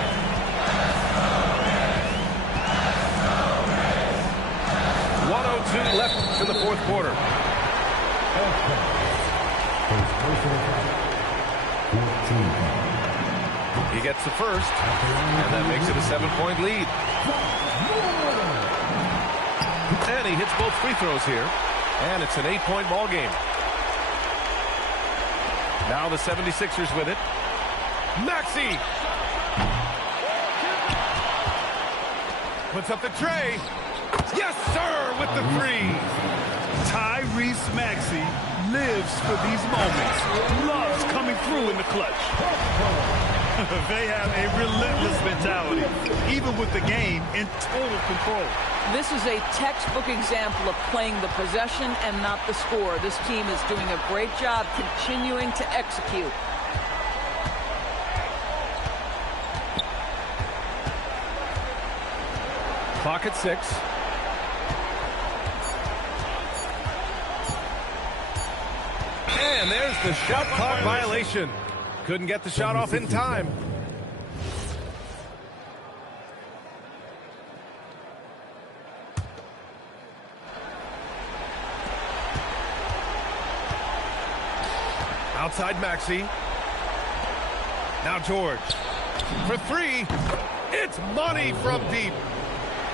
.102 left in the fourth quarter. He gets the first, and that makes it a 7-point lead. And he hits both free throws here, and it's an 8-point ball game. Now the 76ers with it. Maxey puts up the tray. Yes, sir, with the 3. Tyrese Maxey lives for these moments. Loves coming through in the clutch. They have a relentless mentality, even with the game in total control. This is a textbook example of playing the possession and not the score. This team is doing a great job continuing to execute. Clock at 6. And there's the shot clock violation. Couldn't get the shot off in time. Outside Maxey. Now George. For 3. It's money from deep.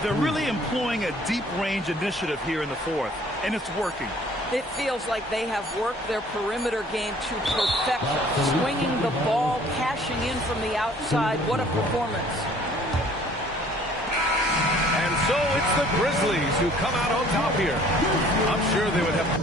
They're really employing a deep range initiative here in the fourth, and it's working. It feels like they have worked their perimeter game to perfection. Swinging the ball, cashing in from the outside. What a performance. And so it's the Grizzlies who come out on top here. I'm sure they would have...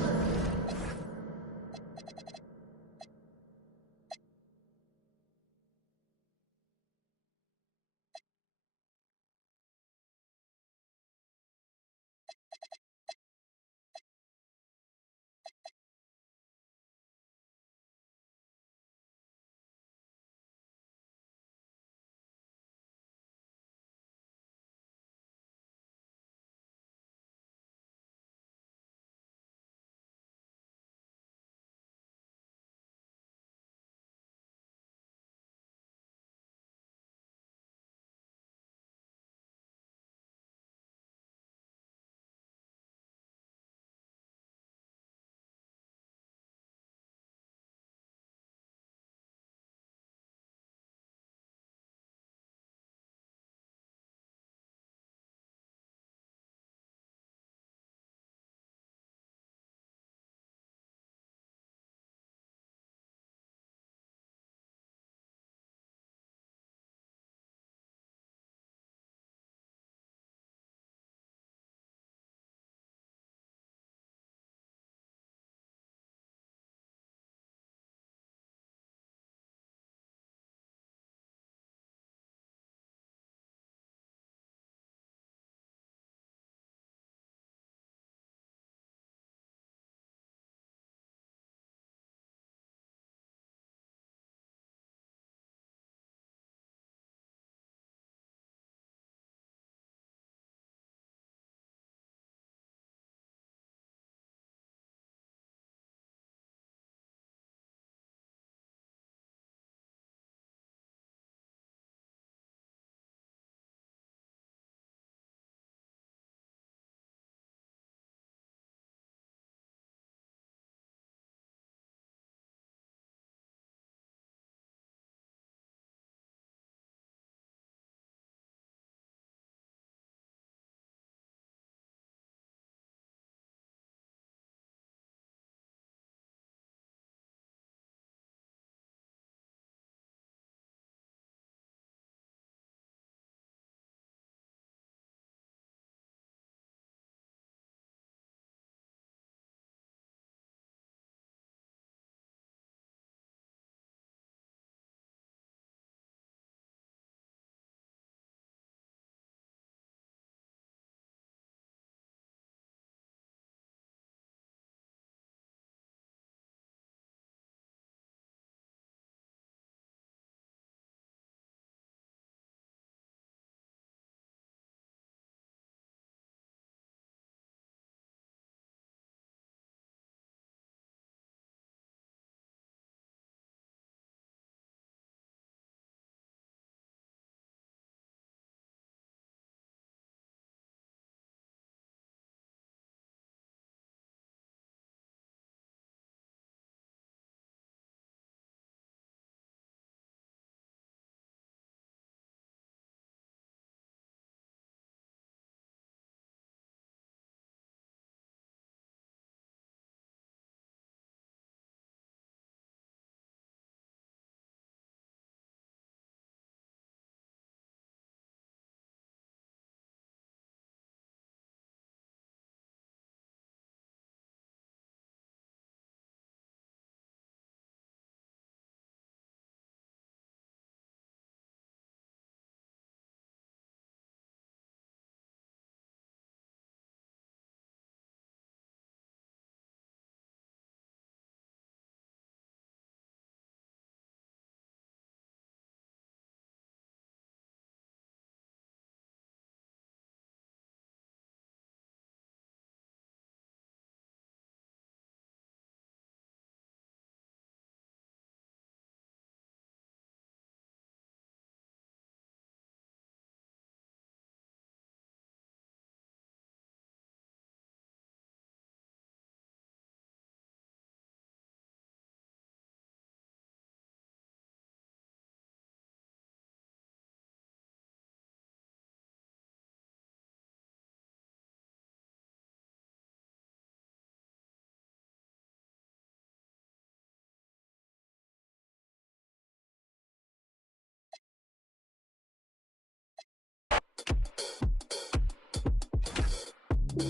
Do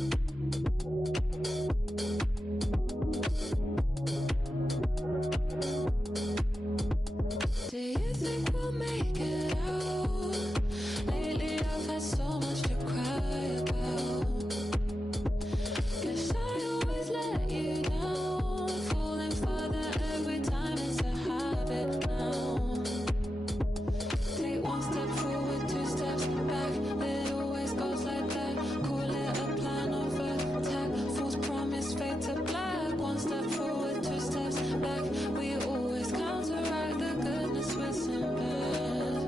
you think we'll make it out? Lately I've had so much to cry about. Guess I always let you down. Falling further every time, it's a habit now. Take one step forward, two steps back. It always goes like that. Call it a plan of attack. False promise, fade to black. One step forward, two steps back. We always counteract the goodness with some bad.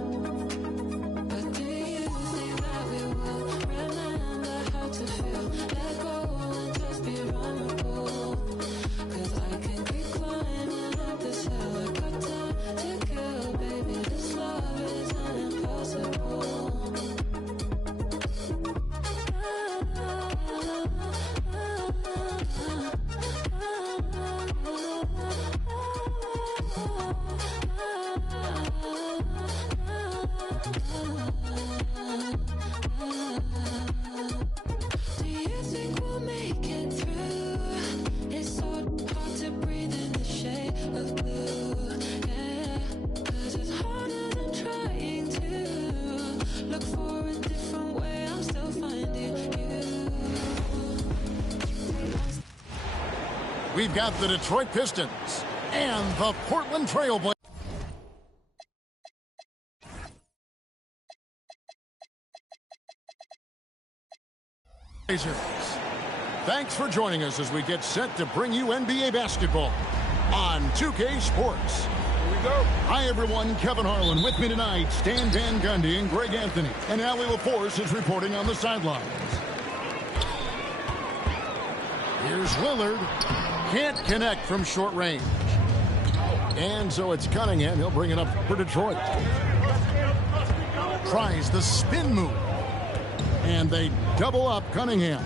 But do you think that we will remember how to feel? Let go and just be vulnerable. 'Cause I can keep climbing up this hill. I got time to kill, baby. This love isn't impossible. Do you think we'll make it through? It's so hard to breathe in the shade of blue. Yeah, 'cause it's harder than trying to look for a different way. I'm still finding you. We've got the Detroit Pistons and the Portland Trailblazers. Thanks for joining us as we get set to bring you NBA basketball on 2K Sports. Here we go. Hi, everyone. Kevin Harlan with me tonight. Stan Van Gundy and Greg Anthony. And Allie LaForce is reporting on the sidelines. Here's Lillard. Can't connect from short range. And so it's Cunningham. He'll bring it up for Detroit. Tries the spin move. And they double up Cunningham.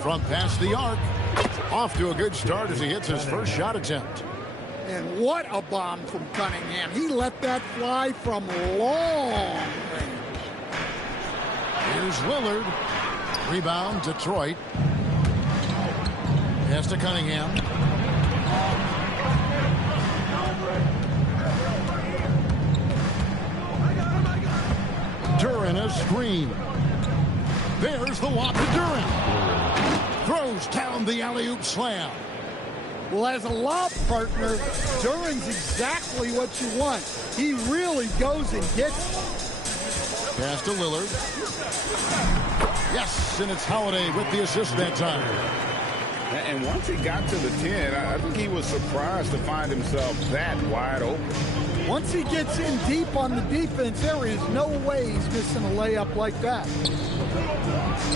From past the arc. Off to a good start as he hits his first shot attempt. And what a bomb from Cunningham. He let that fly from long range. Here's Lillard. Rebound, Detroit. Pass to Cunningham. Duran a screen. There's the lob to Duran. Throws down the alley-oop slam. Well, as a lob partner, Duran's exactly what you want. He really goes and gets it. Pass to Lillard. Yes, and it's Holiday with the assist that time. And once he got to the 10, I think he was surprised to find himself that wide open. Once he gets in deep on the defense, there is no way he's missing a layup like that.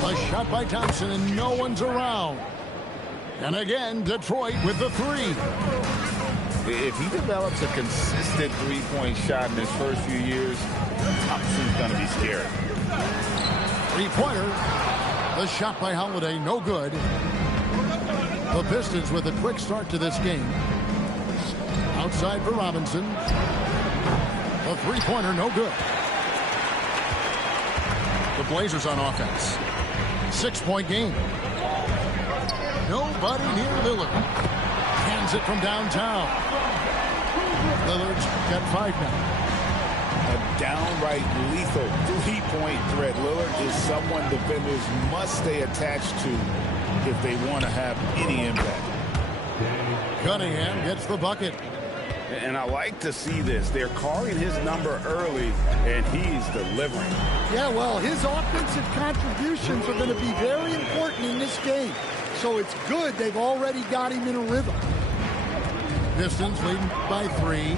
A shot by Thompson, and no one's around. And again, Detroit with the three. If he develops a consistent three-point shot in his first few years, Thompson's going to be scary. Three-pointer. The shot by Holiday, no good. The Pistons with a quick start to this game. Outside for Robinson. A three-pointer, no good. The Blazers on offense. 6-point game. Nobody near Lillard. Hands it from downtown. Lillard's got 5 now. A downright lethal three-point threat. Lillard is someone defenders must stay attached to if they want to have any impact. Cunningham gets the bucket. And I like to see this. They're calling his number early, and he's delivering. Yeah, well, his offensive contributions are going to be very important in this game. So it's good they've already got him in a rhythm. Pistons leading by 3.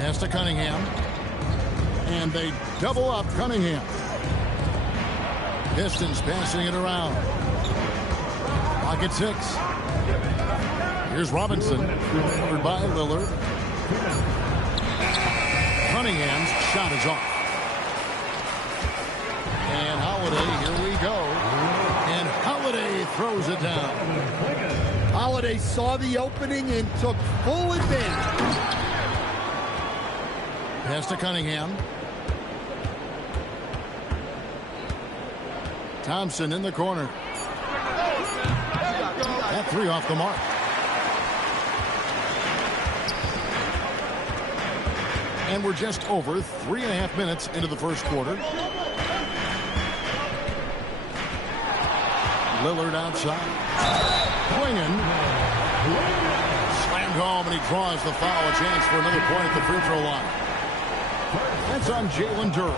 Pass to Cunningham. And they double up Cunningham. Pistons passing it around. Pocket 6. Here's Robinson. Covered by Lillard. Cunningham's shot is off. And Holiday, here we go. And Holiday throws it down. Holiday saw the opening and took full advantage. Pass to Cunningham. Thompson in the corner. That three off the mark. And we're just over 3.5 minutes into the first quarter. Lillard outside. Swinging. Slammed home, and he draws the foul. A chance for another point at the free throw line. That's on Jalen Durham.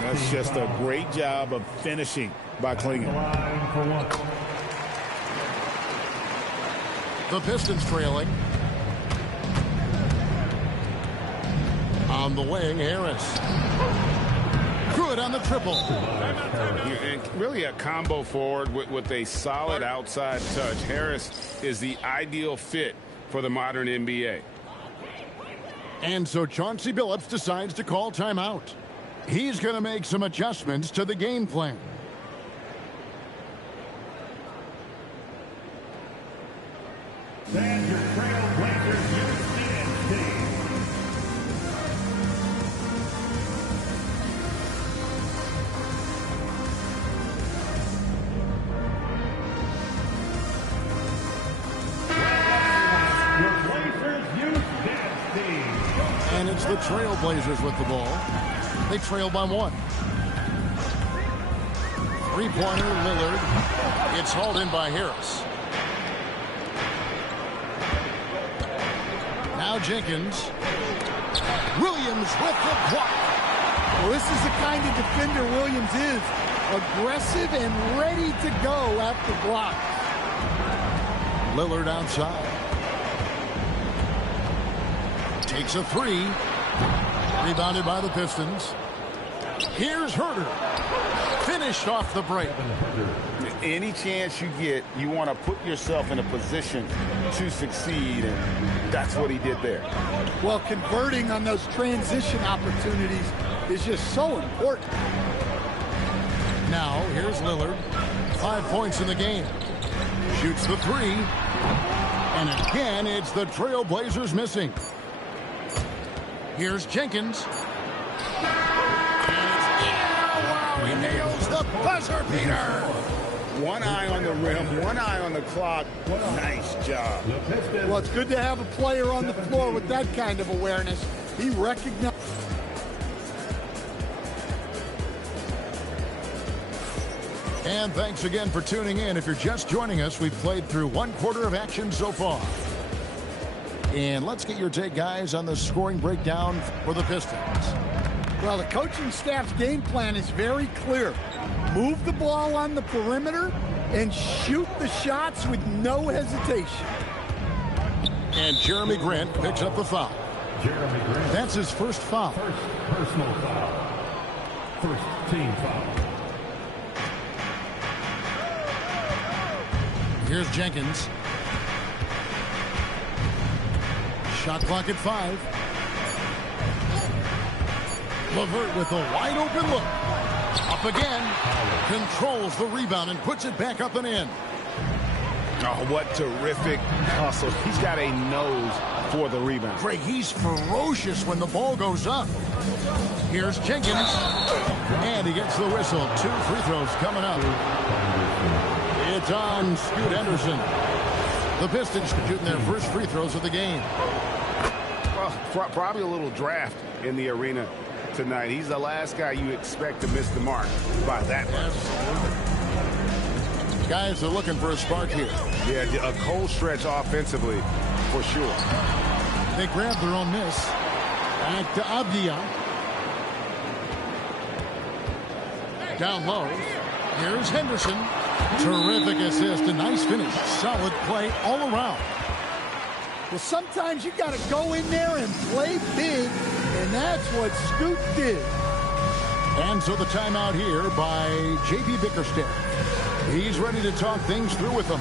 That's just a great job of finishing by Klingon. The Pistons trailing. On the wing, Harris. Good on the triple. And really a combo forward with a solid outside touch. Harris is the ideal fit for the modern NBA. And so Chauncey Billups decides to call timeout. He's going to make some adjustments to the game plan. And your Trailblazers UCSD. And it's the Trailblazers with the ball. They trail by 1. Three-pointer, Lillard. It's hauled in by Harris. Now Jenkins. Williams with the block. Well, this is the kind of defender Williams is. Aggressive and ready to go after blocks. Lillard outside. Takes a three. Rebounded by the Pistons. Here's Herter. Finished off the break. Any chance you get, you want to put yourself in a position to succeed, and that's what he did there. Well, converting on those transition opportunities is just so important. Now, here's Lillard. 5 points in the game. Shoots the three. And again, it's the Trailblazers missing. Here's Jenkins. Wow, he nails the buzzer beater. One eye on the rim, one eye on the clock. Nice job. Well, it's good to have a player on the floor with that kind of awareness. He recognized. And thanks again for tuning in. If you're just joining us, we've played through 1 quarter of action so far. And let's get your take, guys, on the scoring breakdown for the Pistons. Well, the coaching staff's game plan is very clear. Move the ball on the perimeter and shoot the shots with no hesitation. And Jeremy Grant picks up the foul. Jeremy Grant. That's his first foul. First personal foul. First team foul. Here's Jenkins. Shot clock at 5. LeVert with a wide open look. Up again. Controls the rebound and puts it back up and in. Oh, what terrific hustle. He's got a nose for the rebound. Greg, he's ferocious when the ball goes up. Here's Jenkins. And he gets the whistle. 2 free throws coming up. It's on Scoot Henderson. The Pistons shooting their first free throws of the game. Well, probably a little draft in the arena tonight. He's the last guy you expect to miss the mark by that much. Guys are looking for a spark here. Yeah, a cold stretch offensively, for sure. They grab their own miss. Back to Abdia. Down low. Here's Henderson. Terrific assist. A nice finish. Solid play all around. Well, sometimes you got to go in there and play big, and that's what Scoot did. And so the timeout here by J.B. Bickerstaff. He's ready to talk things through with them.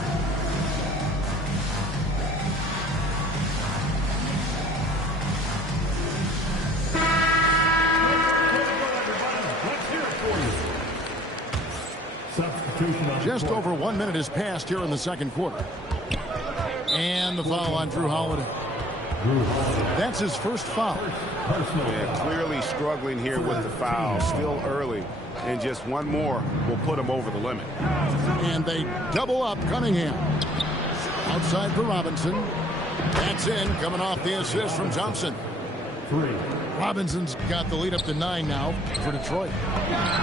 Just over 1 minute has passed here in the second quarter. And the foul on Drew Holiday. That's his first foul. Yeah, clearly struggling here with the foul. Still early, and just one more will put him over the limit. And they double up Cunningham. Outside for Robinson. That's in, coming off the assist from Thompson. Robinson's got the lead up to 9 now for Detroit.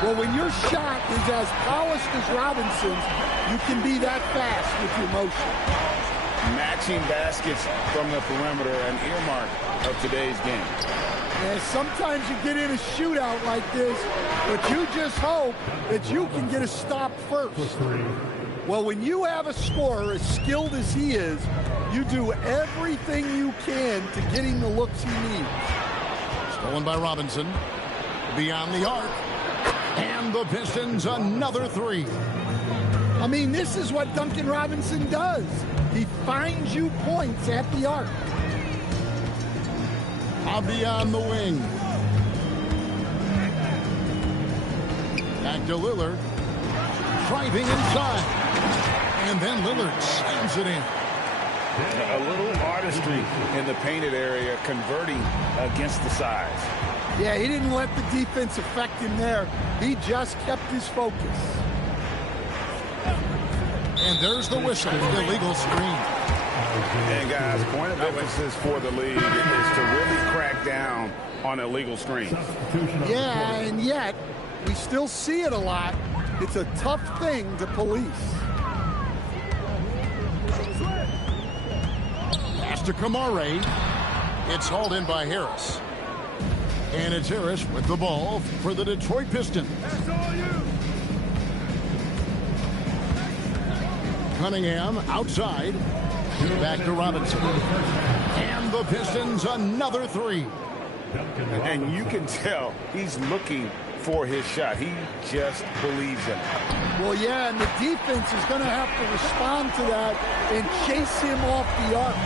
Well, when your shot is as polished as Robinson's, you can be that fast with your motion. Matching baskets from the perimeter, an earmark of today's game. And sometimes you get in a shootout like this, but you just hope that you can get a stop first. Well, when you have a scorer as skilled as he is, you do everything you can to get him the looks he needs. Stolen by Robinson. Beyond the arc. And the Pistons another 3. I mean, this is what Duncan Robinson does. He finds you points at the arc. Beyond the wing. Back to Lillard. Driving inside. And then Lillard slams it in. A little artistry in the painted area, converting against the size. Yeah, he didn't let the defense affect him there. He just kept his focus. And there's the whistle, the illegal screen. And guys, point of emphasis for the league is to really crack down on illegal screens. Yeah, and yet we still see it a lot. It's a tough thing to police. Pass to Kamare. It's hauled in by Harris. And it's Harris with the ball for the Detroit Pistons. Cunningham outside. Back to Robinson. And the Pistons another 3. And you can tell he's looking for his shot. He just believes in it. Well, yeah, and the defense is going to have to respond to that and chase him off the arc.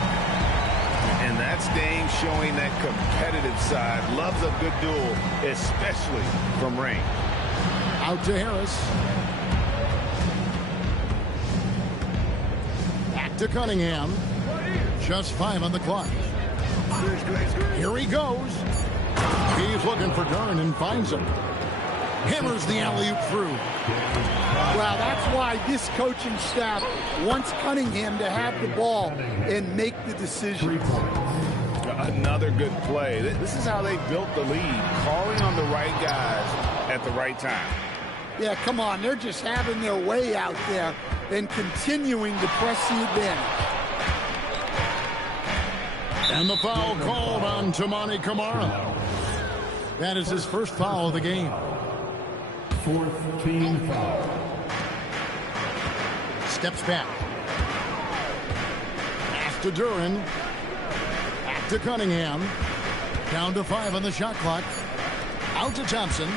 And that's Dame showing that competitive side. Loves a good duel, especially from range. Out to Harris. Back to Cunningham. Just 5 on the clock. Here he goes. He's looking for Dern and finds him. Hammers the alley-oop through. Well, that's why this coaching staff wants Cunningham to have the ball and make the decisions. Another good play. This is how they built the lead, calling on the right guys at the right time. Yeah, come on. They're just having their way out there and continuing to press the advantage. And the foul called on Toumani Camara. That is his first foul of the game. 4th team foul. Steps back. Pass to Duran. Back to Cunningham. Down to 5 on the shot clock. Out to Thompson.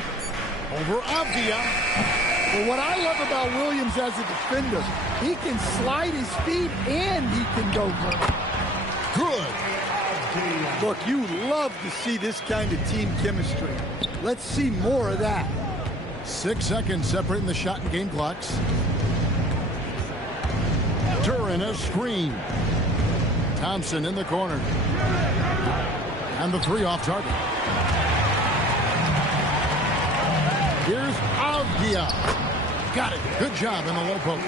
Over Avdia. Well, what I love about Williams as a defender, he can slide his feet and he can go good. Look, you love to see this kind of team chemistry. Let's see more of that. 6 seconds separating the shot and game clocks. Duran a screen. Thompson in the corner. And the 3 off target. Here's Avdia. Got it. Good job in the low post.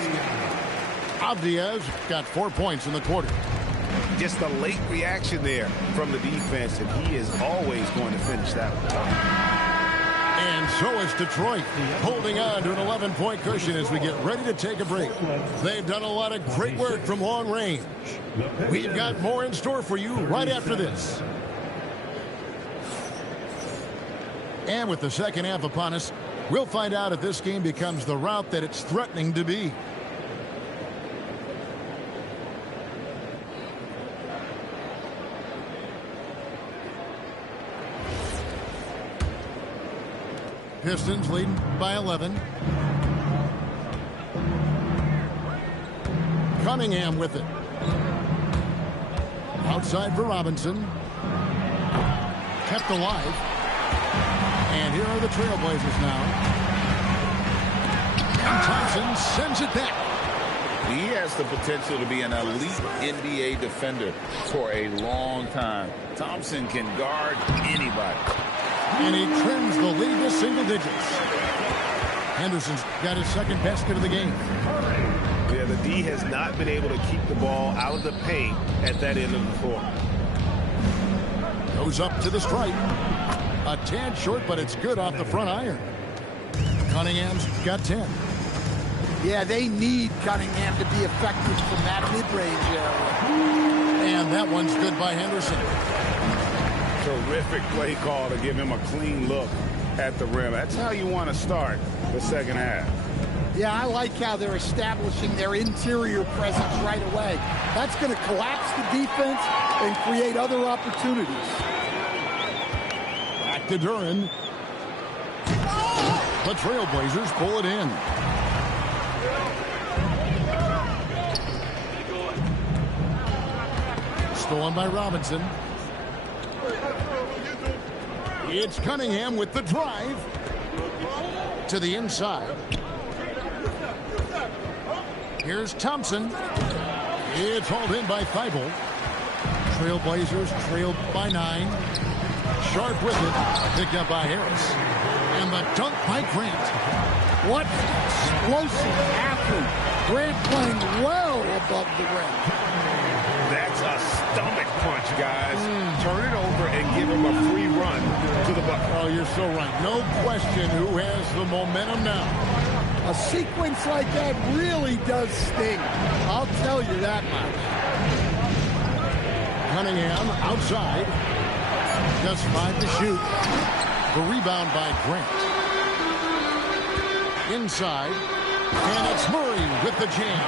Avdia's got 4 points in the quarter. Just a late reaction there from the defense, and he is always going to finish that one. And so is Detroit, holding on to an 11-point cushion as we get ready to take a break. They've done a lot of great work from long range. We've got more in store for you right after this. And with the second half upon us, we'll find out if this game becomes the route that it's threatening to be. Pistons leading by 11. Cunningham with it. Outside for Robinson. Kept alive. And here are the Trailblazers now. And Thompson sends it back. He has the potential to be an elite NBA defender for a long time. Thompson can guard anybody. And he trims the lead to single digits. Henderson's got his second basket of the game. Yeah, the D has not been able to keep the ball out of the paint at that end of the floor. Goes up to the stripe. A tad short, but it's good off the front iron. Cunningham's got 10. Yeah, they need Cunningham to be effective from that mid-range area. And that one's good by Henderson. Terrific play call to give him a clean look at the rim. That's how you want to start the second half. Yeah, I like how they're establishing their interior presence right away. That's going to collapse the defense and create other opportunities. Back to Duran. The Trailblazers pull it in. Stolen by Robinson. It's Cunningham with the drive to the inside. Here's Thompson. It's hauled in by Thibault. Trailblazers trailed by 9. Sharp with it. Picked up by Harris. And the dunk by Grant. What explosive athlete. Grant playing well above the rim. That's a stomach punch, guys. Turn it over and give him a free run to the bucket. Oh, you're so right. No question who has the momentum now. A sequence like that really does sting. I'll tell you that much. Cunningham outside. Just 5 to shoot. The rebound by Grant. Inside. And it's Murray with the jam.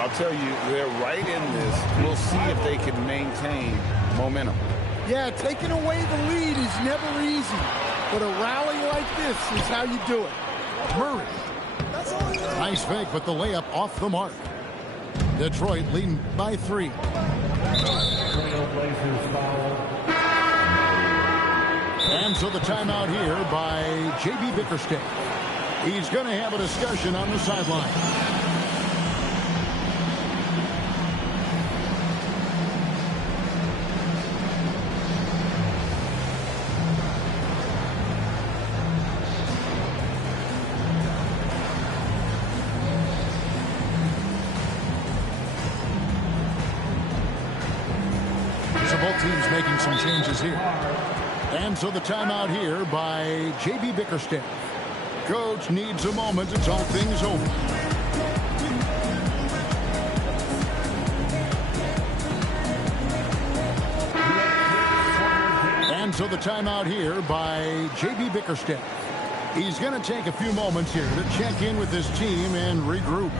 I'll tell you, they're right in this. We'll see if they can maintain momentum. Yeah, taking away the lead is never easy. But a rally like this is how you do it. Murray. Nice fake, but the layup off the mark. Detroit leading by 3. And so the timeout here by J.B. Bickerstaff. He's going to have a discussion on the sideline. So both teams making some changes here. And so the timeout here by J.B. Bickerstaff. Coach needs a moment to talk things over. And so the timeout here by J.B. Bickerstaff. He's going to take a few moments here to check in with his team and regroup.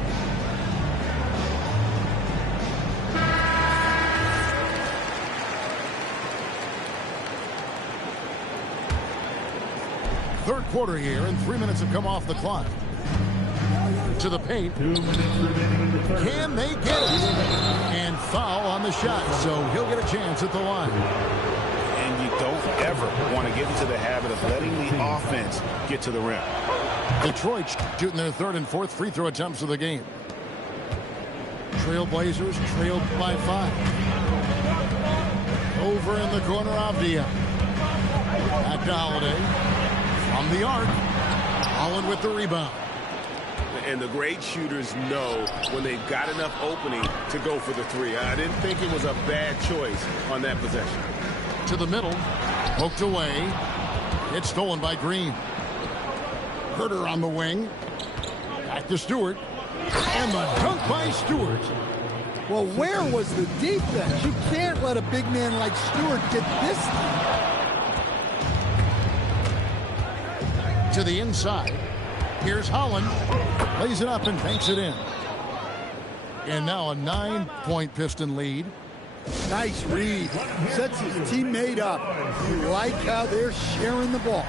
Third quarter here, and 3 minutes have come off the clock. To the paint. Can they get it? And foul on the shot, so he'll get a chance at the line. And you don't ever want to get into the habit of letting the offense get to the rim. Detroit shooting their third and fourth free throw attempts of the game. Trailblazers trailed by 5. Over in the corner, Avdia. Back to Holiday. From the arc, Holland with the rebound. And the great shooters know when they've got enough opening to go for the 3. I didn't think it was a bad choice on that possession. To the middle, poked away. It's stolen by Green. Herter on the wing. Back to Stewart. And the dunk by Stewart. Well, where was the defense? You can't let a big man like Stewart get this deep. To the inside. Here's Holland. Lays it up and banks it in. And now a 9-point Piston lead. Nice read. Sets his teammate up. You like how they're sharing the ball.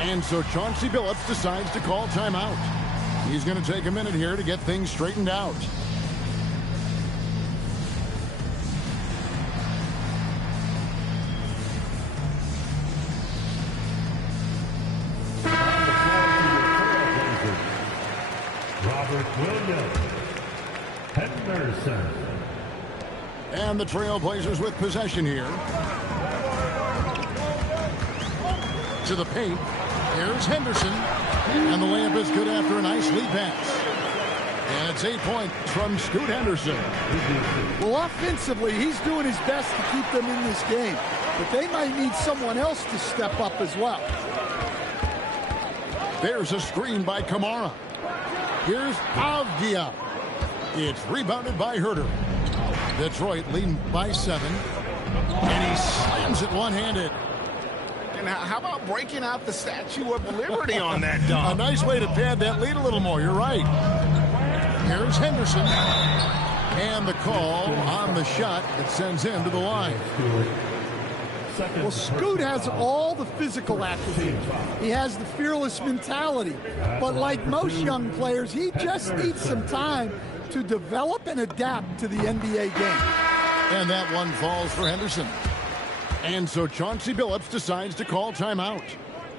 And so Chauncey Billups decides to call timeout. He's going to take a minute here to get things straightened out. Henderson. And the Trailblazers with possession here. To the paint. Here's Henderson. And the layup is good after a nice lead pass. And it's 8 points from Scoot Henderson. Well, offensively, he's doing his best to keep them in this game. But they might need someone else to step up as well. There's a screen by Kamara. Here's Avdia. It's rebounded by Herter. Detroit leading by 7. And he slams it one-handed. And how about breaking out the Statue of Liberty on that dunk? A nice way to pad that lead a little more. You're right. Here's Henderson. And the call on the shot that sends him to the line. Well, Scoot has all the physical attributes. He has the fearless mentality. But like most young players, he just needs some time to develop and adapt to the NBA game. And that one falls for Henderson. And so Chauncey Billups decides to call timeout.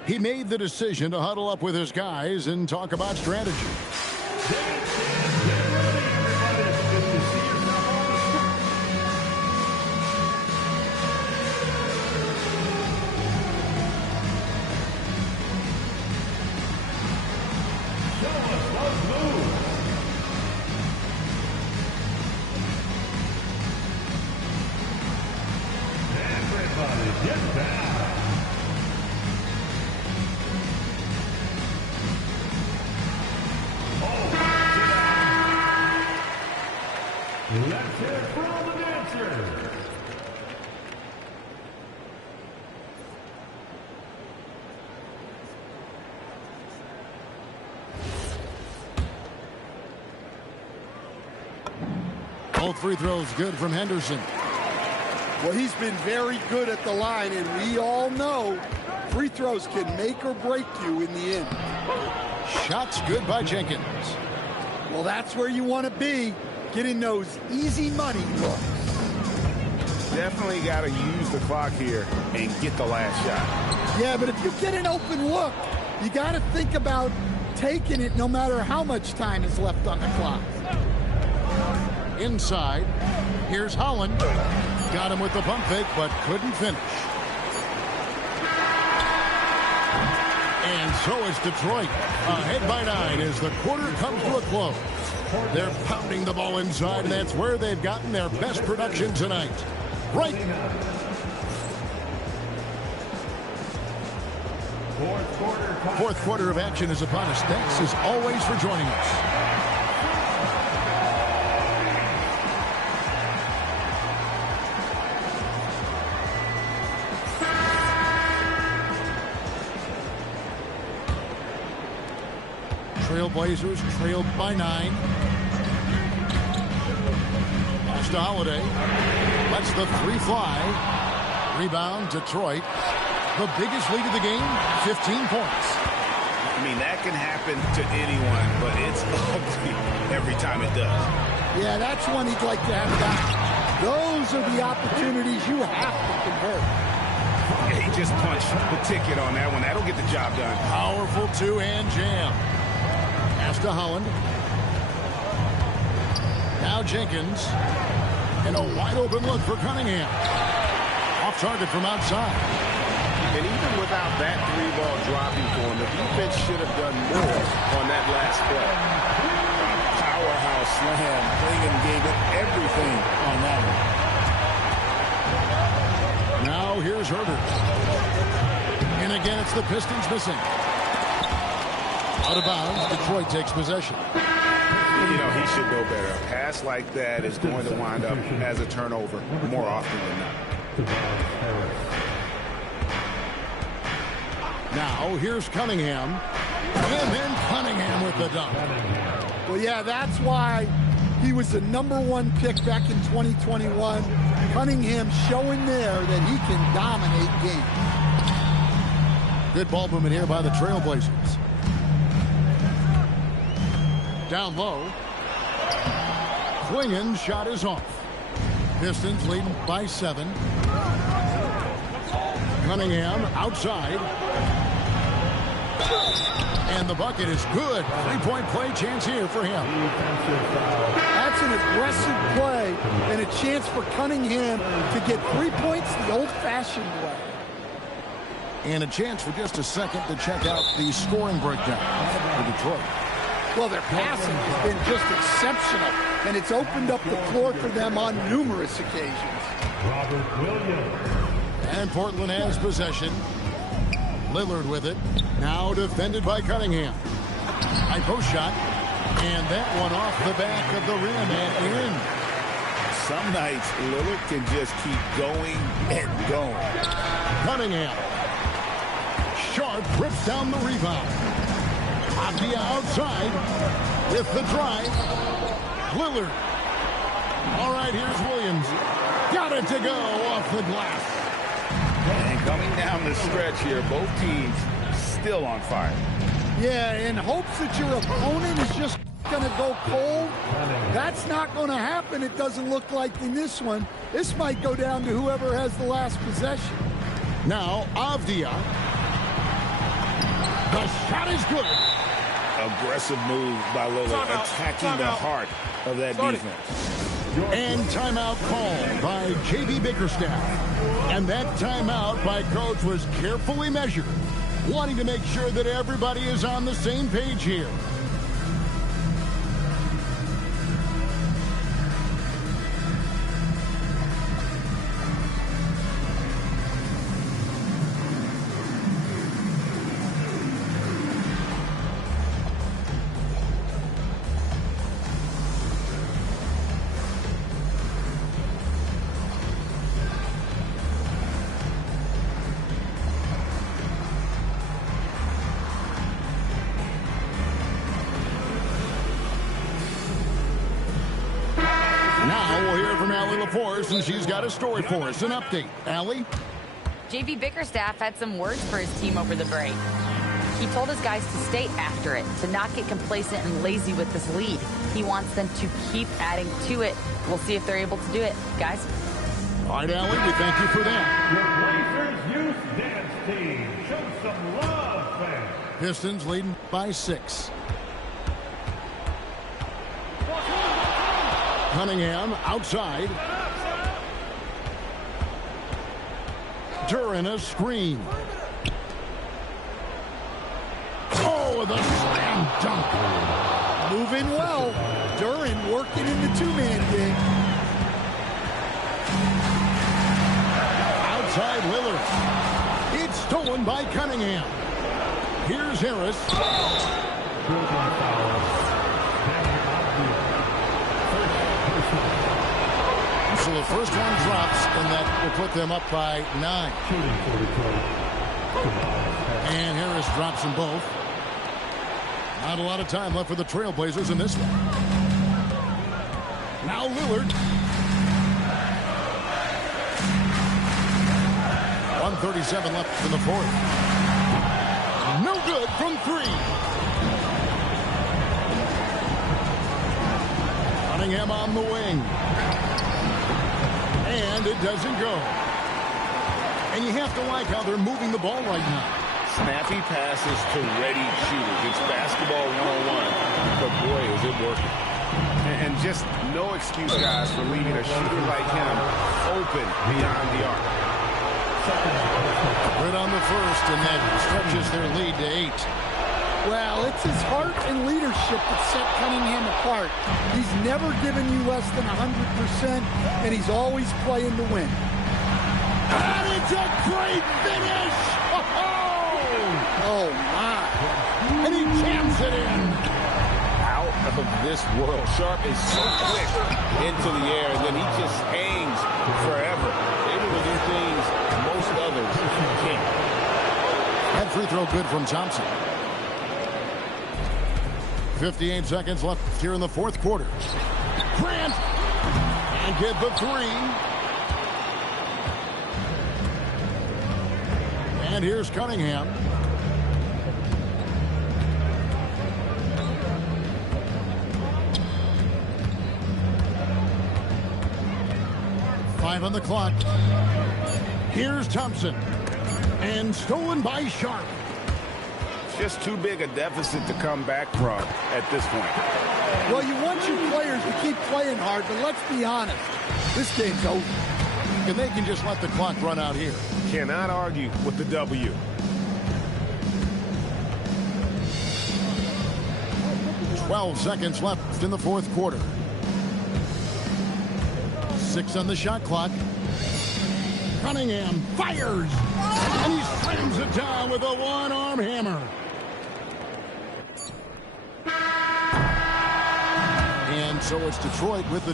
He made the decision to huddle up with his guys and talk about strategy. Let's hear it from the dancer. Both free throws good from Henderson. Well, he's been very good at the line, and we all know free throws can make or break you in the end. Shots good by Jenkins. Well, that's where you want to be, getting those easy money looks. Definitely got to use the clock here and get the last shot. Yeah, but if you get an open look, you got to think about taking it no matter how much time is left on the clock. Inside, here's Holland. Got him with the pump fake, but couldn't finish. And so is Detroit. Ahead by 9 as the quarter comes to a close. They're pounding the ball inside, and that's where they've gotten their best production tonight. Right. Fourth quarter of action is upon us. Thanks as always for joining us. Trailblazers trailed by 9. Pass to Holiday. Lets the three fly. Rebound, Detroit. The biggest lead of the game, 15 points. I mean, that can happen to anyone, but it's ugly every time it does. Yeah, that's one he'd like to have back. Those are the opportunities you have to convert. Yeah, he just punched the ticket on that one. That'll get the job done. Powerful two-hand jam. Pass to Holland. Now Jenkins. And a wide-open look for Cunningham. Off target from outside. And even without that three-ball dropping for him, the defense should have done more on that last play. Powerhouse slam. Cunningham gave it everything on that one. Now here's Herter. And again, it's the Pistons missing. Out of bounds, Detroit takes possession. You know, he should know better. A pass like that is going to wind up as a turnover more often than not. Now, here's Cunningham. And then Cunningham with the dunk. Well, yeah, that's why he was the #1 pick back in 2021. Cunningham showing there that he can dominate games. Good ball movement here by the Trailblazers. Down low. Klingen's shot is off. Pistons leading by 7. Cunningham outside. And the bucket is good. 3-point play chance here for him. That's an aggressive play and a chance for Cunningham to get 3 points the old-fashioned way. And a chance for just a second to check out the scoring breakdown for Detroit. Well, their passing has been just exceptional, and it's opened up the floor for them on numerous occasions. Robert Williams. And Portland has possession. Lillard with it. Now defended by Cunningham. High post shot. And that one off the back of the rim and in. Some nights, Lillard can just keep going and going. Cunningham. Sharp rips down the rebound. On the outside with the drive. Lillard. All right, here's Williams. Got it to go off the glass. And coming down the stretch here, both teams still on fire. Yeah, in hopes that your opponent is just going to go cold. That's not going to happen, it doesn't look like in this one. This might go down to whoever has the last possession. Now, Avdia. The shot is good. Aggressive move by Lillard, attacking the heart of that defense. And timeout called by J.B. Bickerstaff. And that timeout by Coach was carefully measured, wanting to make sure that everybody is on the same page here. And she's got a story for us, an update. Allie? J.B. Bickerstaff had some words for his team over the break. He told his guys to stay after it, to not get complacent and lazy with this lead. He wants them to keep adding to it. We'll see if they're able to do it, guys. All right, Allie, we thank you for that. Your Blazers Youth Dance Team. Show some love, fans. Pistons leading by 6. Cunningham outside. Duran a screen. Oh, the slam dunk. Moving well. Duran working in the two-man game. Outside Lillard. It's stolen by Cunningham. Here's Harris. So the first one drops, and that will put them up by 9. And Harris drops them both. Not a lot of time left for the Trailblazers in this one. Now Lillard. 1:37 left in the fourth. No good from 3. Cunningham on the wing. And it doesn't go. And you have to like how they're moving the ball right now. Snappy passes to ready shooters. It's basketball 101. But boy, is it working. And just no excuse, guys, for leaving a shooter like him open beyond the arc. Right on the first, and that stretches their lead to 8. Well, it's his heart and leadership that set Cunningham apart. He's never given you less than 100%, and he's always playing to win. And it's a great finish! Oh, my. And he jams it in. Out of this world. Sharp is so quick into the air, and then he just hangs forever. Able to do things most others can't. That free throw good from Thompson. 58 seconds left here in the fourth quarter. Grant! And get the 3. And here's Cunningham. Five on the clock. Here's Thompson. And stolen by Sharp. Just too big a deficit to come back from at this point. Well, you want your players to keep playing hard, but let's be honest. This game's over. And they can just let the clock run out here. Cannot argue with the W. 12 seconds left in the fourth quarter. 6 on the shot clock. Cunningham fires. And he slams it down with a one-arm hammer. And so it's Detroit with the